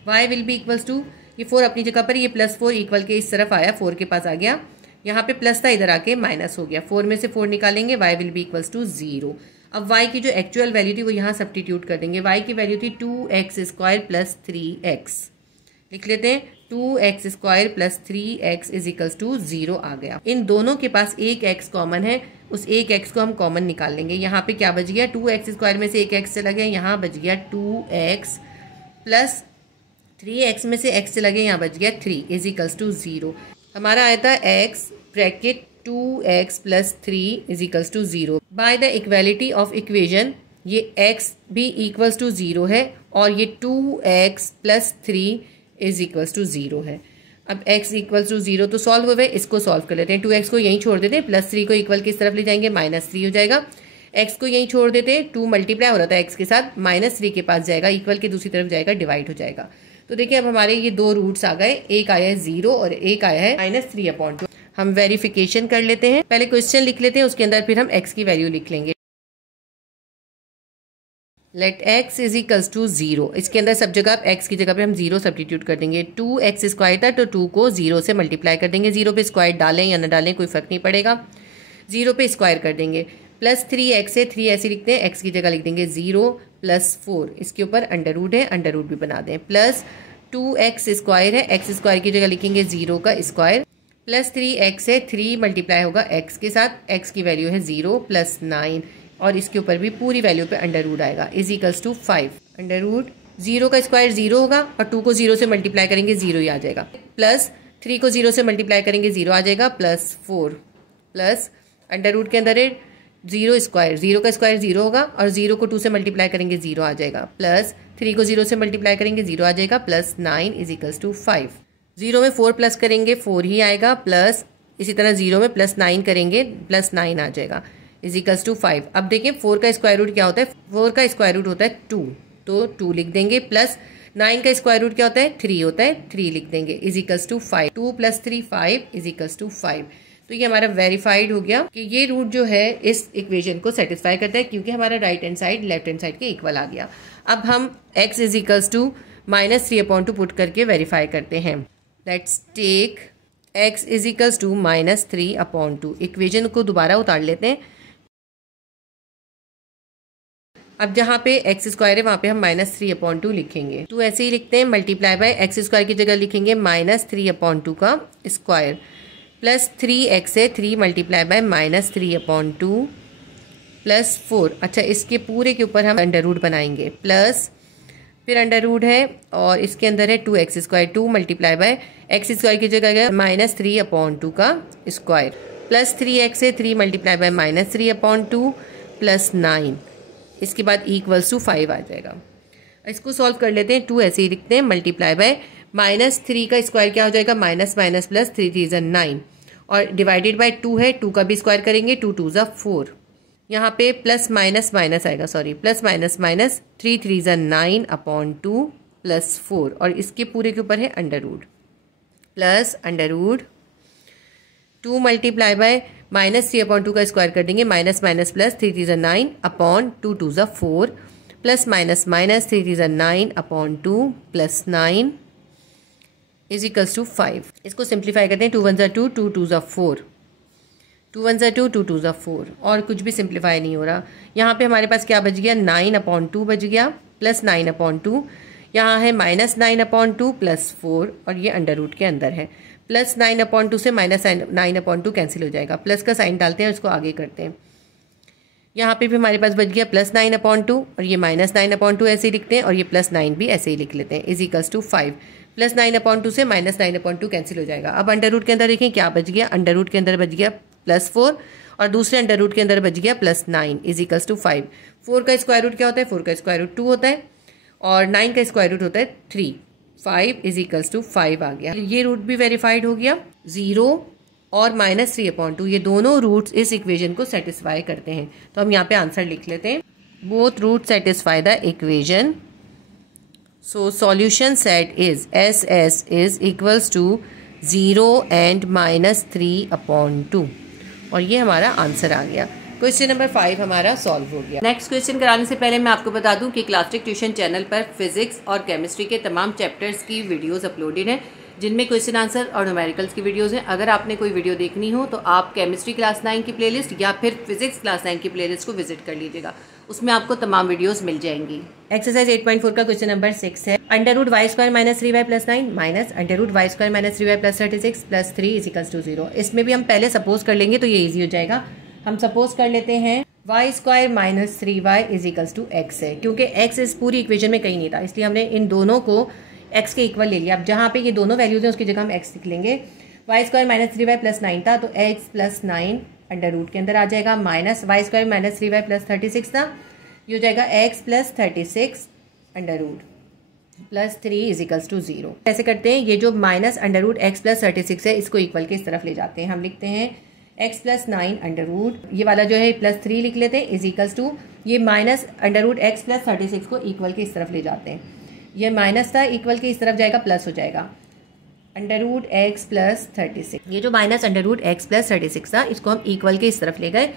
y विल बी = ये 4 अपनी जगह पर, ये +4 इक्वल के इस तरफ आया, 4 के पास आ गया, यहाँ पे प्लस था इधर आके माइनस हो गया, 4 में से 4 निकालेंगे, y विल बी = 0। अब y की जो एक्चुअल वैल्यू थी वो यहाँ सब्स्टिट्यूट कर देंगे, y की वैल्यू थी 2x² + 3x, लिख लेते हैं 2x² + 3x = 0 आ गया। इन दोनों के पास एक x कॉमन है, उस एक x को हम कॉमन निकाल लेंगे। यहाँ पे क्या बच गया, 2x² में से एक x चला गया, यहाँ बच गया 2x + 3x में से x चला गया, यहाँ बच गया 3 = 0। हमारा आया था x bracket 2x + 3 = 0। By the equality of equation ये x भी = 0 है और ये 2x + 3 = 0 है। अब x = 0 तो सॉल्व हुए, इसको सॉल्व कर लेते हैं। 2x को यहीं छोड़ देते हैं, +3 को इक्वल की तरफ ले जाएंगे, -3 हो जाएगा। x को यहीं छोड़ देते हैं, 2 मल्टीप्लाई हो रहा था x के साथ, -3 के पास जाएगा, इक्वल की दूसरी तरफ जाएगा, डिवाइड हो जाएगा। तो देखिए अब हमारे ये दो रूट्स आ गए, एक आया है 0 और एक आया है -3/2। हम वेरिफिकेशन कर लेते हैं, पहले क्वेश्चन लिख लेते हैं, उसके अंदर फिर हम x की वैल्यू लिख लेंगे। लेट x = 0, इसके अंदर सब जगह x की जगह पे हम 0 सब्स्टिट्यूट कर देंगे। 2x² था तो 2 को 0 से मल्टीप्लाई कर देंगे, 0 पे स्क्वायर डालें या ना डालें कोई फर्क नहीं पड़ेगा, 0 पे स्क्वायर कर देंगे। +3x है, 3 ऐसे लिखते हैं, x की जगह लिख देंगे 0 + 4, इसके ऊपर अंडर रूट है, अंडर रूट भी बना दें, +2x² है, x² की जगह लिखेंगे 0 का स्क्वायर, +3x है, 3 मल्टीप्लाई होगा x के साथ, x की वैल्यू है 0 + 9 और इसके ऊपर भी पूरी वैल्यू पे अंडर रूट आएगा, = 5। अंडर रूट 0 का स्क्वायर 0 होगा और 2 को 0 से मल्टीप्लाई करेंगे 0 ही आ जाएगा, +3 को 0 से मल्टीप्लाई करेंगे 0 आ जाएगा, +4 प्लस अंडर रूट के अंदर है 0 स्क्वायर, 0 का स्क्वायर 0 होगा और 0 को 2 से मल्टीप्लाई करेंगे 0 आ जाएगा, +3 को 0 से मल्टीप्लाई करेंगे 0 आ जाएगा, +9 = 5। 0 में 4 प्लस करेंगे 4 ही आएगा, प्लस इसी तरह 0 में +9 करेंगे +9 आ जाएगा, = 5। अब देखें 4 का स्क्वायर रूट क्या होता है, 4 का स्क्वायर रूट होता है 2, तो 2 लिख देंगे, +9 का स्क्वायर रूट क्या होता है 3 होता है, 3 लिख देंगे, = 5। 2 + 3 5 = 5। तो ये हमारा वेरीफाइड हो गया कि ये रूट जो है इस इक्वेशन को सेटिस्फाई करता है, क्योंकि हमारा right hand side left hand side के इक्वल आ गया। अब हम x = -3/2 पुट करके वेरीफाई करते हैं। लेट्स टेक x = -3/2, इक्वेशन को दोबारा उतार लेते हैं। अब जहाँ पे x² है वहाँ पे हम -3/2 लिखेंगे, तो ऐसे ही लिखते हैं, मल्टीप्लाई बाय x² की जगह लिखेंगे -3/2 का स्क्वायर, +3x है, 3 मल्टीप्लाई बाय -3/2 प्लस 4। अच्छा, इसके पूरे के ऊपर हम अंडर रूट बनाएंगे, प्लस फिर अंडर रूट है और इसके अंदर है 2x², 2 multiply bye x square की जगह गया -3/2 का स्क्वायर, प्लस 3x है 3 मल्टीप्लाई बाय -3/2 प्लस 9, इसके बाद इक्वल्स टू 5 आ जाएगा। इसको सॉल्व कर लेते हैं। 2 ऐसे ही लिखते हैं, मल्टीप्लाई बाय -3 का स्क्वायर क्या हो जाएगा, माइनस माइनस प्लस 3 3 = 9 और डिवाइडेड बाय 2 है, 2 का भी स्क्वायर करेंगे, 2 2 = 4। यहाँ पे प्लस माइनस माइनस आएगा, sorry plus minus minus 3 3 = 9/2 plus 4 और इसके पूरे के ऊपर है under root, plus under root 2 multiply by -3/2 का स्क्वायर कर देंगे, minus minus plus 3 3 = 9/2 2 = 4 plus minus minus 3 3 = 9/2 plus 9 is equals to 5। इसको सिंप्लीफाई करते हैं, 2 1 = 2, 2 2 = 4, 2 1 = 2, 2 2 = 4 और कुछ भी सिंप्लीफाई नहीं हो रहा। यहाँ पे हमारे पास क्या बच गया, 9/2 बच गया, प्लस 9/2, यहाँ है -9/2 प्लस 4 और ये अंडर रूट के अंदर है, प्लस 9/2 से -9/2 कैंसिल हो जाएगा, प्लस का साइन डालते हैं और इसको आगे करते हैं। यहाँ पे भी हमारे पास बच गया प्लस 9/2 और ये -9/2 ऐसे ही लिखते हैं और ये प्लस 9 भी ऐसे ही लिख लेते हैं, इज इक्वल्स टू 5। प्लस 9/2 से -9/2 कैंसिल हो जाएगा। अब अंडर रूट के अंदर देखें क्या बच गया, अंडर रूट के अंदर बच गया प्लस 4 और दूसरे अंडर रूट के अंदर बच गया प्लस 9 इज इक्वल्स टू 5। 4 का स्क्वायर रूट क्या होता है, 4 का स्क्वायर रूट 2 होता है और 9 का स्क्वायर रूट होता है 3। 5 इज इक्वल्स टू 5 आ गया। ये रूट भी वेरीफाइड हो गया। 0 और -3/2 ये दोनों रूट्स इस इक्वेशन को सेटिस्फाई करते हैं, तो हम यहाँ पे आंसर लिख लेते हैं, both root satisfy the equation. So solution set is SS is equals to 0 and -3/2 और ये हमारा आंसर आ गया। क्वेश्चन नंबर 5 हमारा सॉल्व हो गया। नेक्स्ट क्वेश्चन कराने से पहले मैं आपको बता दूं कि क्लासिक ट्यूशन चैनल पर फिजिक्स और केमिस्ट्री के तमाम चैप्टर्स की वीडियोस अपलोडेड हैं, जिनमें क्वेश्चन आंसर और न्यूमेरिकल्स की वीडियोस हैं। अगर आपने कोई वीडियो देखनी हो तो आप केमिस्ट्री क्लास 9 की प्लेलिस्ट या फिर फिजिक्स क्लास 9 की प्लेलिस्ट को विजिट कर लीजिएगा, उसमें आपको तमाम वीडियोस मिल जाएंगी। एक्सरसाइज 8.4 का क्वेश्चन नंबर 6 है, √y² - 3y + 9 minus √y² - 3y + 36 plus 3 is equals to 0। इसमें भी हम पहले सपोज कर लेंगे तो ये ईजी हो जाएगा। हम सपोज कर लेते हैं y² - 3y is equals to x है, क्योंकि x इस पूरी इक्वेशन में कहीं नहीं था, इसलिए हमने इन दोनों को x के इक्वल ले लिया। अब जहाँ पे ये दोनों वैल्यूज हैं उसकी जगह हम x लिख लेंगे। y² - 3y + 9 था तो x + 9 अंडर रूट के अंदर आ जाएगा, माइनस y² - 3y + 36 था, ये हो जाएगा x + 36 under root plus 3 is equals to 0। ऐसे करते हैं, ये जो माइनस अंडर रूट x + 36 है इसको इक्वल के इस तरफ ले जाते हैं। हम लिखते हैं x + 9 अंडर रूट, ये वाला जो है प्लस 3 लिख लेते हैं, इज इक्वल्स टू ये माइनस अंडर रूट x + 36 को इक्वल के इस तरफ ले जाते हैं। ये माइनस था, इक्वल के इस तरफ जाएगा, प्लस हो जाएगा अंडर रूट x + 36। ये जो माइनस अंडर रूट x + 36 था इसको हम इक्वल के इस तरफ ले गए,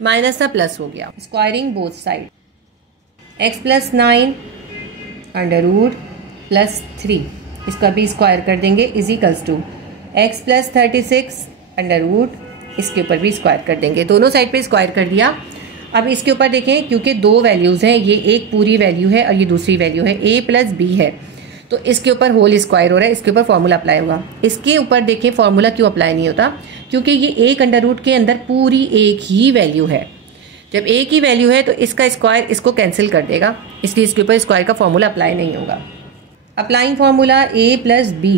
माइनस था प्लस हो गया। Squaring both side, x + 9 under root plus 3 इसका भी स्क्वायर कर देंगे, is equals to x + 36 under root, इसके ऊपर भी स्क्वायर कर देंगे, दोनों साइड पे स्क्वायर कर दिया। अब इसके ऊपर देखें, क्योंकि दो वैल्यूज़ हैं, ये एक पूरी वैल्यू है और ये दूसरी वैल्यू है, a + b है, तो इसके ऊपर होल स्क्वायर हो रहा है, इसके ऊपर फॉर्मूला अप्लाई होगा। इसके ऊपर देखें फॉर्मूला क्यों अप्लाई नहीं होता, क्योंकि ये एक अंडर रूट के अंदर पूरी एक ही वैल्यू है। जब एक ही वैल्यू है तो इसका स्क्वायर इसको कैंसिल कर देगा, इसलिए इसके ऊपर स्क्वायर का फॉर्मूला अप्लाई नहीं होगा। Applying formula a + b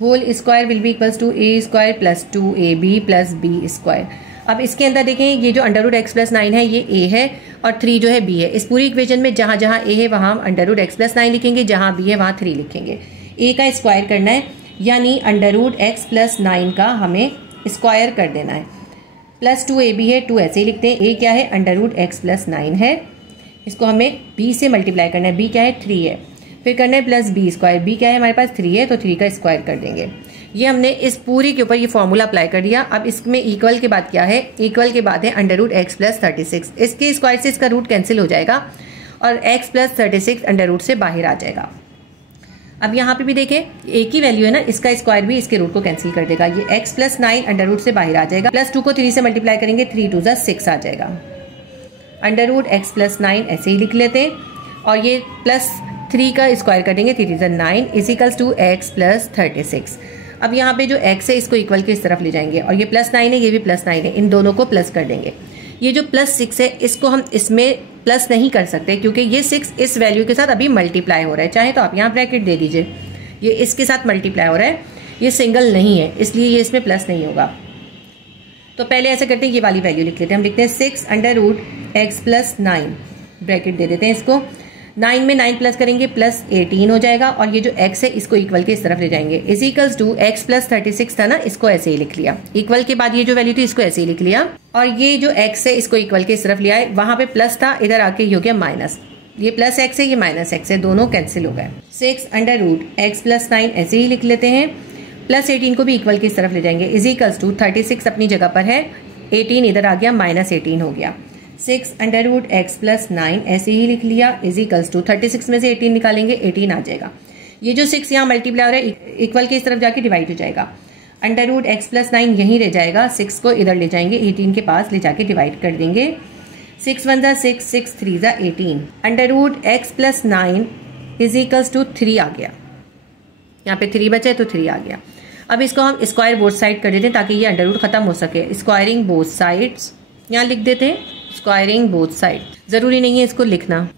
whole square will be equals to a² + 2ab + b²। अब इसके अंदर देखें, ये जो अंडर रूट x + 9 है ये a है और 3 जो है b है। इस पूरी इक्वेशन में जहाँ जहाँ a है वहाँ हम अंडर रूट x + 9 लिखेंगे, जहाँ b है वहाँ 3 लिखेंगे। a का स्क्वायर करना है, यानी अंडर रूट x + 9 का हमें स्क्वायर कर देना है। प्लस 2ab है, 2 ऐसे ही लिखते हैं। a क्या है, अंडर रूट x + 9 है, इसको हमें b से मल्टीप्लाई करना है, b क्या है 3 है, फिर करना है प्लस b², b क्या है हमारे पास 3 है तो 3 का स्क्वायर कर देंगे। ये हमने इस पूरी के ऊपर ये फॉर्मूला अप्लाई कर दिया। अब इसमें इक्वल के बाद क्या है, इक्वल के बाद है अंडर रूट x + 36, इसके स्क्वायर से इसका रूट कैंसिल हो जाएगा और x + 36 अंडर रूट से बाहर आ जाएगा। अब यहाँ पे भी देखें एक ही वैल्यू है ना, इसका स्क्वायर भी इसके रूट को कैंसिल कर देगा, ये x + 9 अंडर रूट से बाहर आ जाएगा, प्लस 2 को 3 से मल्टीप्लाई करेंगे, 3 2 = 6 आ जाएगा। अंडर रूट x + 9 ऐसे ही लिख लेते हैं और ये प्लस 3 का स्क्वायर कर देंगे, 3 3 = 9 इज इक्वल्स टू x + 36। अब यहाँ पे जो x है इसको इक्वल के इस तरफ ले जाएंगे और ये +9 है, ये भी +9 है, इन दोनों को प्लस कर देंगे, ये जो +6 है इसको हम इसमें प्लस नहीं कर सकते क्योंकि ये 6 इस वैल्यू के साथ अभी मल्टीप्लाई हो रहा है। चाहे तो आप यहाँ ब्रैकेट दे दीजिए, ये इसके साथ मल्टीप्लाई हो रहा है, ये सिंगल नहीं है इसलिए ये इसमें प्लस नहीं होगा। तो पहले ऐसा करते हैं, ये वाली वैल्यू लिख लेते हैं। हम लिखते हैं 6√x + 9, ब्रैकेट दे देते हैं इसको। 9 में 9 प्लस करेंगे +18 हो जाएगा और ये जो x है इसको इक्वल के इस तरफ ले जाएंगे। इज इक्वल्स टू x + 36 था ना, इसको ऐसे ही लिख लिया। इक्वल के बाद ये जो वैल्यू थी इसको ऐसे ही लिख लिया और ये जो x है इसको इक्वल के इस तरफ ले आए। वहां पे प्लस था, इधर आके ये हो गया माइनस। ये +x है, ये -x है, दोनों कैंसिल हो गए। 6√x + 9 ऐसे ही लिख लेते हैं। +18 को भी इक्वल की इस तरफ ले जाएंगे। इज इक्वल्स टू 36 अपनी जगह पर है, 18 इधर आ गया, -18 हो गया। 6√x + 9 ऐसे ही लिख लिया। इज इक्वल्स टू 36 में से 18 निकालेंगे, 18 आ जाएगा। ये जो 6 यहाँ मल्टीप्लाई हो रहा है इक्वल के इस तरफ जाके डिवाइड हो जाएगा। √x + 9 यहीं रह जाएगा, 6 को इधर ले जाएंगे, 18 के पास ले जाके डिवाइड कर देंगे। 6 1 = 6, 6 3 = 18। √x + 9 इज इक्वल्स टू 3 आ गया। यहाँ पे 3 बचा है तो 3 आ गया। अब इसको हम स्क्वायर बोथ साइड कर देते हैं ताकि ये अंडर रूट खत्म हो सके। स्क्वायरिंग बोथ साइड्स यहाँ लिख देते हैं, स्क्वायरिंग बोथ साइड। जरूरी नहीं है इसको लिखना।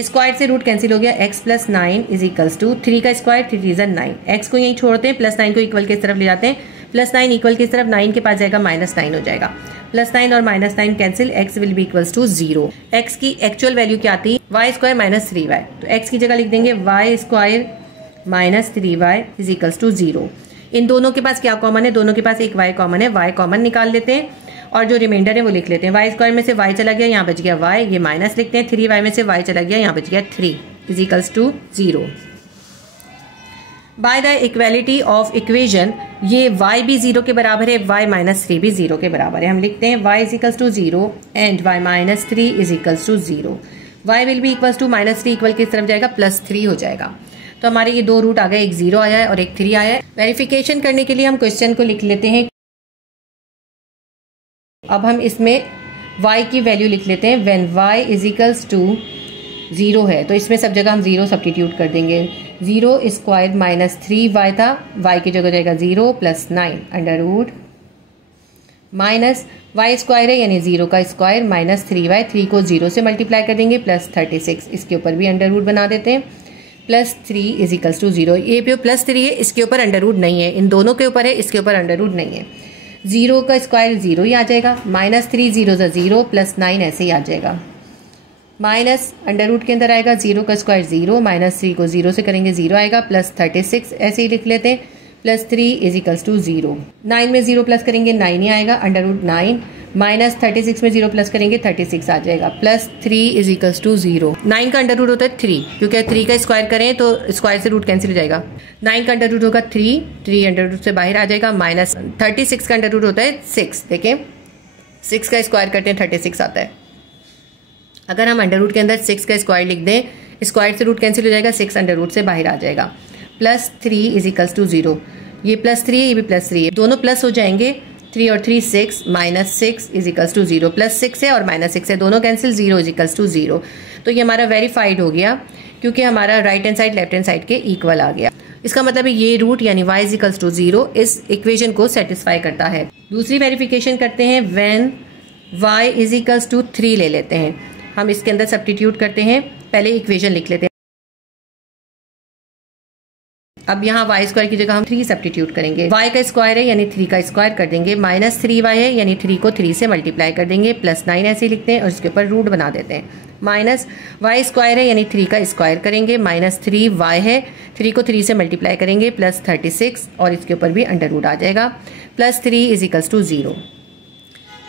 स्क्वायर से रूट कैंसिल हो गया। x + 9 इज इक्वल्स टू 3 का स्क्वायर, 3 3 = 9। x को यहीं छोड़ते हैं, +9 को इक्वल की तरफ ले जाते हैं। +9 इक्वल की तरफ 9 के पास जाएगा, -9 हो जाएगा। +9 और -9 cancel, x will be equals to 0। x की एक्चुअल वैल्यू क्या थी? y² - 3y। तो x की जगह लिख देंगे y² - 3y is equals to 0। इन दोनों के पास क्या कॉमन है? दोनों के पास एक y कॉमन है, y कॉमन निकाल लेते हैं और जो रिमाइंडर है वो लिख लेते हैं। y² में से y चला गया, यहाँ बच गया y, ये माइनस लिखते हैं। 3y में से y चला गया, यहाँ बच गया 3 is equals to 0। By the equality of equation ये y भी 0 के बराबर है, y - 3 भी 0 के बराबर है। हम लिखते हैं y is equals to 0 and y - 3 is equals to 0। y will be equals to -3 equal की तरफ जाएगा, +3 हो जाएगा। तो हमारे ये 2 रूट आ गए, एक 0 आया है और एक 3 आया है। वेरिफिकेशन करने के लिए हम क्वेश्चन को लिख लेते हैं। अब हम इसमें y की वैल्यू लिख लेते हैं। When y is equals to 0 है तो इसमें सब जगह हम 0 सब्स्टिट्यूट कर देंगे। 0² - 3y था, y की जगह जाएगा 0 + 9 अंडर रूट माइनस y² है यानी 0 का स्क्वायर -3y, 3 को 0 से मल्टीप्लाई कर देंगे, +36 इसके ऊपर भी अंडर रूट बना देते हैं। +3 इज इक्वल्स टू 0। ये जो +3 है इसके ऊपर अंडर रूट नहीं है, इन दोनों के ऊपर है, इसके ऊपर अंडर रूट नहीं है। 0 का स्क्वायर 0 ही आ जाएगा, -3 0 = 0 + 9 ऐसे ही आ जाएगा। माइनस अंडर रूट के अंदर आएगा 0 का स्क्वायर 0, -3 को 0 से करेंगे 0 आएगा, +36 ऐसे ही लिख लेते हैं। +3 इज इक्वल्स टू 0। 9 में 0 प्लस करेंगे 9 ही आएगा, अंडर रूट 9 -36 में 0 प्लस करेंगे 36 आ जाएगा। +3 इज इक्वल्स टू 0। 9 का अंडर रूट होता है 3, क्योंकि 3 का स्क्वायर करें तो स्क्वायर से रूट कैंसिल हो जाएगा। 9 का अंडर रूट होगा 3 अंडर रूट से बाहर आ जाएगा। -36 का अंडर रूट होता है 6। देखें 6 का स्क्वायर करते हैं 36 आता है। अगर हम अंडर रूट के अंदर 6 का स्क्वायर लिख दें, स्क्वायर से रूट कैंसिल हो जाएगा, 6 अंडर रूट से बाहर आ जाएगा। +3 इज इक्वल्स टू 0। ये +3 है, ये भी +3 है, दोनों प्लस हो जाएंगे। 3 और 3 6, -6 इज इक्वल्स टू 0। +6 है और -6 है, दोनों कैंसिल, 0 इज इक्वल्स टू 0। तो ये हमारा वेरीफाइड हो गया क्योंकि हमारा right hand side left hand side के इक्वल आ गया। इसका मतलब है ये रूट यानी y इज इक्वल्स टू 0 इस इक्वेशन को सेटिस्फाई करता है। दूसरी वेरिफिकेशन करते हैं, when y is equals to 3 ले लेते हैं। हम इसके अंदर सब्स्टिट्यूट करते हैं, पहले इक्वेशन लिख लेते हैं। अब यहाँ y² की जगह हम 3 सब्स्टिट्यूट करेंगे। y का स्क्वायर है यानी 3 का स्क्वायर कर देंगे, -3y है यानी 3 को 3 से मल्टीप्लाई कर देंगे, +9 ऐसे ही लिखते हैं और इसके ऊपर रूट बना देते हैं। -y² है यानी 3 का स्क्वायर करेंगे, -3y है, 3 को 3 से मल्टीप्लाई करेंगे, +36 और इसके ऊपर भी अंडर रूट आ जाएगा। +3 इज इक्वल्स टू 0।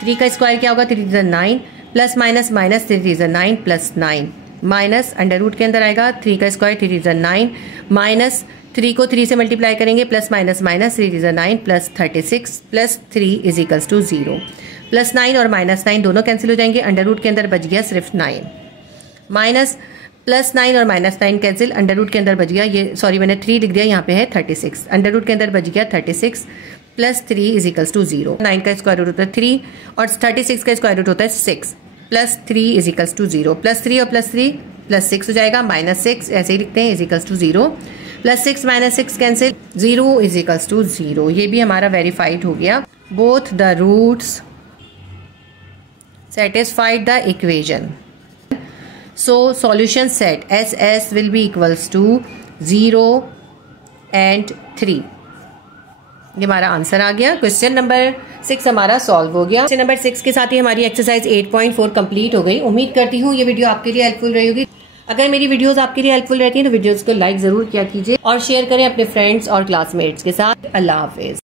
3 का स्क्वायर क्या होगा? 3 × 9 +- -3 × 9 +9 माइनस अंडर रूट के अंदर आएगा 3 का स्क्वायर 3 × 9 माइनस 3 को 3 से मल्टीप्लाई करेंगे, +- -3 × 9 +36 +3 इज इक्वल्स टू 0। +9 और -9 दोनों कैंसिल हो जाएंगे, अंडर रूट के अंदर बच गया सिर्फ 9 माइनस +9 और -9 कैंसिल, अंडर रूट के अंदर बच गया, ये सॉरी मैंने 3 लिख दिया, यहाँ पे है 36, अंडर रूट के अंदर बच गया 36 +3 इज इक्वल्स टू 0। 9 का स्क्वायर रूट होता है 3 और 36 का स्क्वायर रूट होता है 6 +3 इज इक्वल्स टू 0। +3 और +3 +6 हो जाएगा, -6 ऐसे ही लिखते हैं is equals to 0। +6 -6 cancel, 0 is equals to 0। ये भी हमारा वेरीफाइड हो गया। Both the roots satisfied the equation. So solution set SS will be equals to 0 and 3. ये हमारा आंसर आ गया। क्वेश्चन नंबर 6 हमारा सॉल्व हो गया। क्वेश्चन नंबर 6 के साथ ही हमारी एक्सरसाइज 8.4 कंप्लीट हो गई। उम्मीद करती हूँ ये वीडियो आपके लिए हेल्पफुल रही होगी। अगर मेरी वीडियोस आपके लिए हेल्पफुल रहती हैं तो वीडियोस को लाइक जरूर किया कीजिए और शेयर करें अपने फ्रेंड्स और क्लासमेट्स के साथ। अल्लाह हाफिज।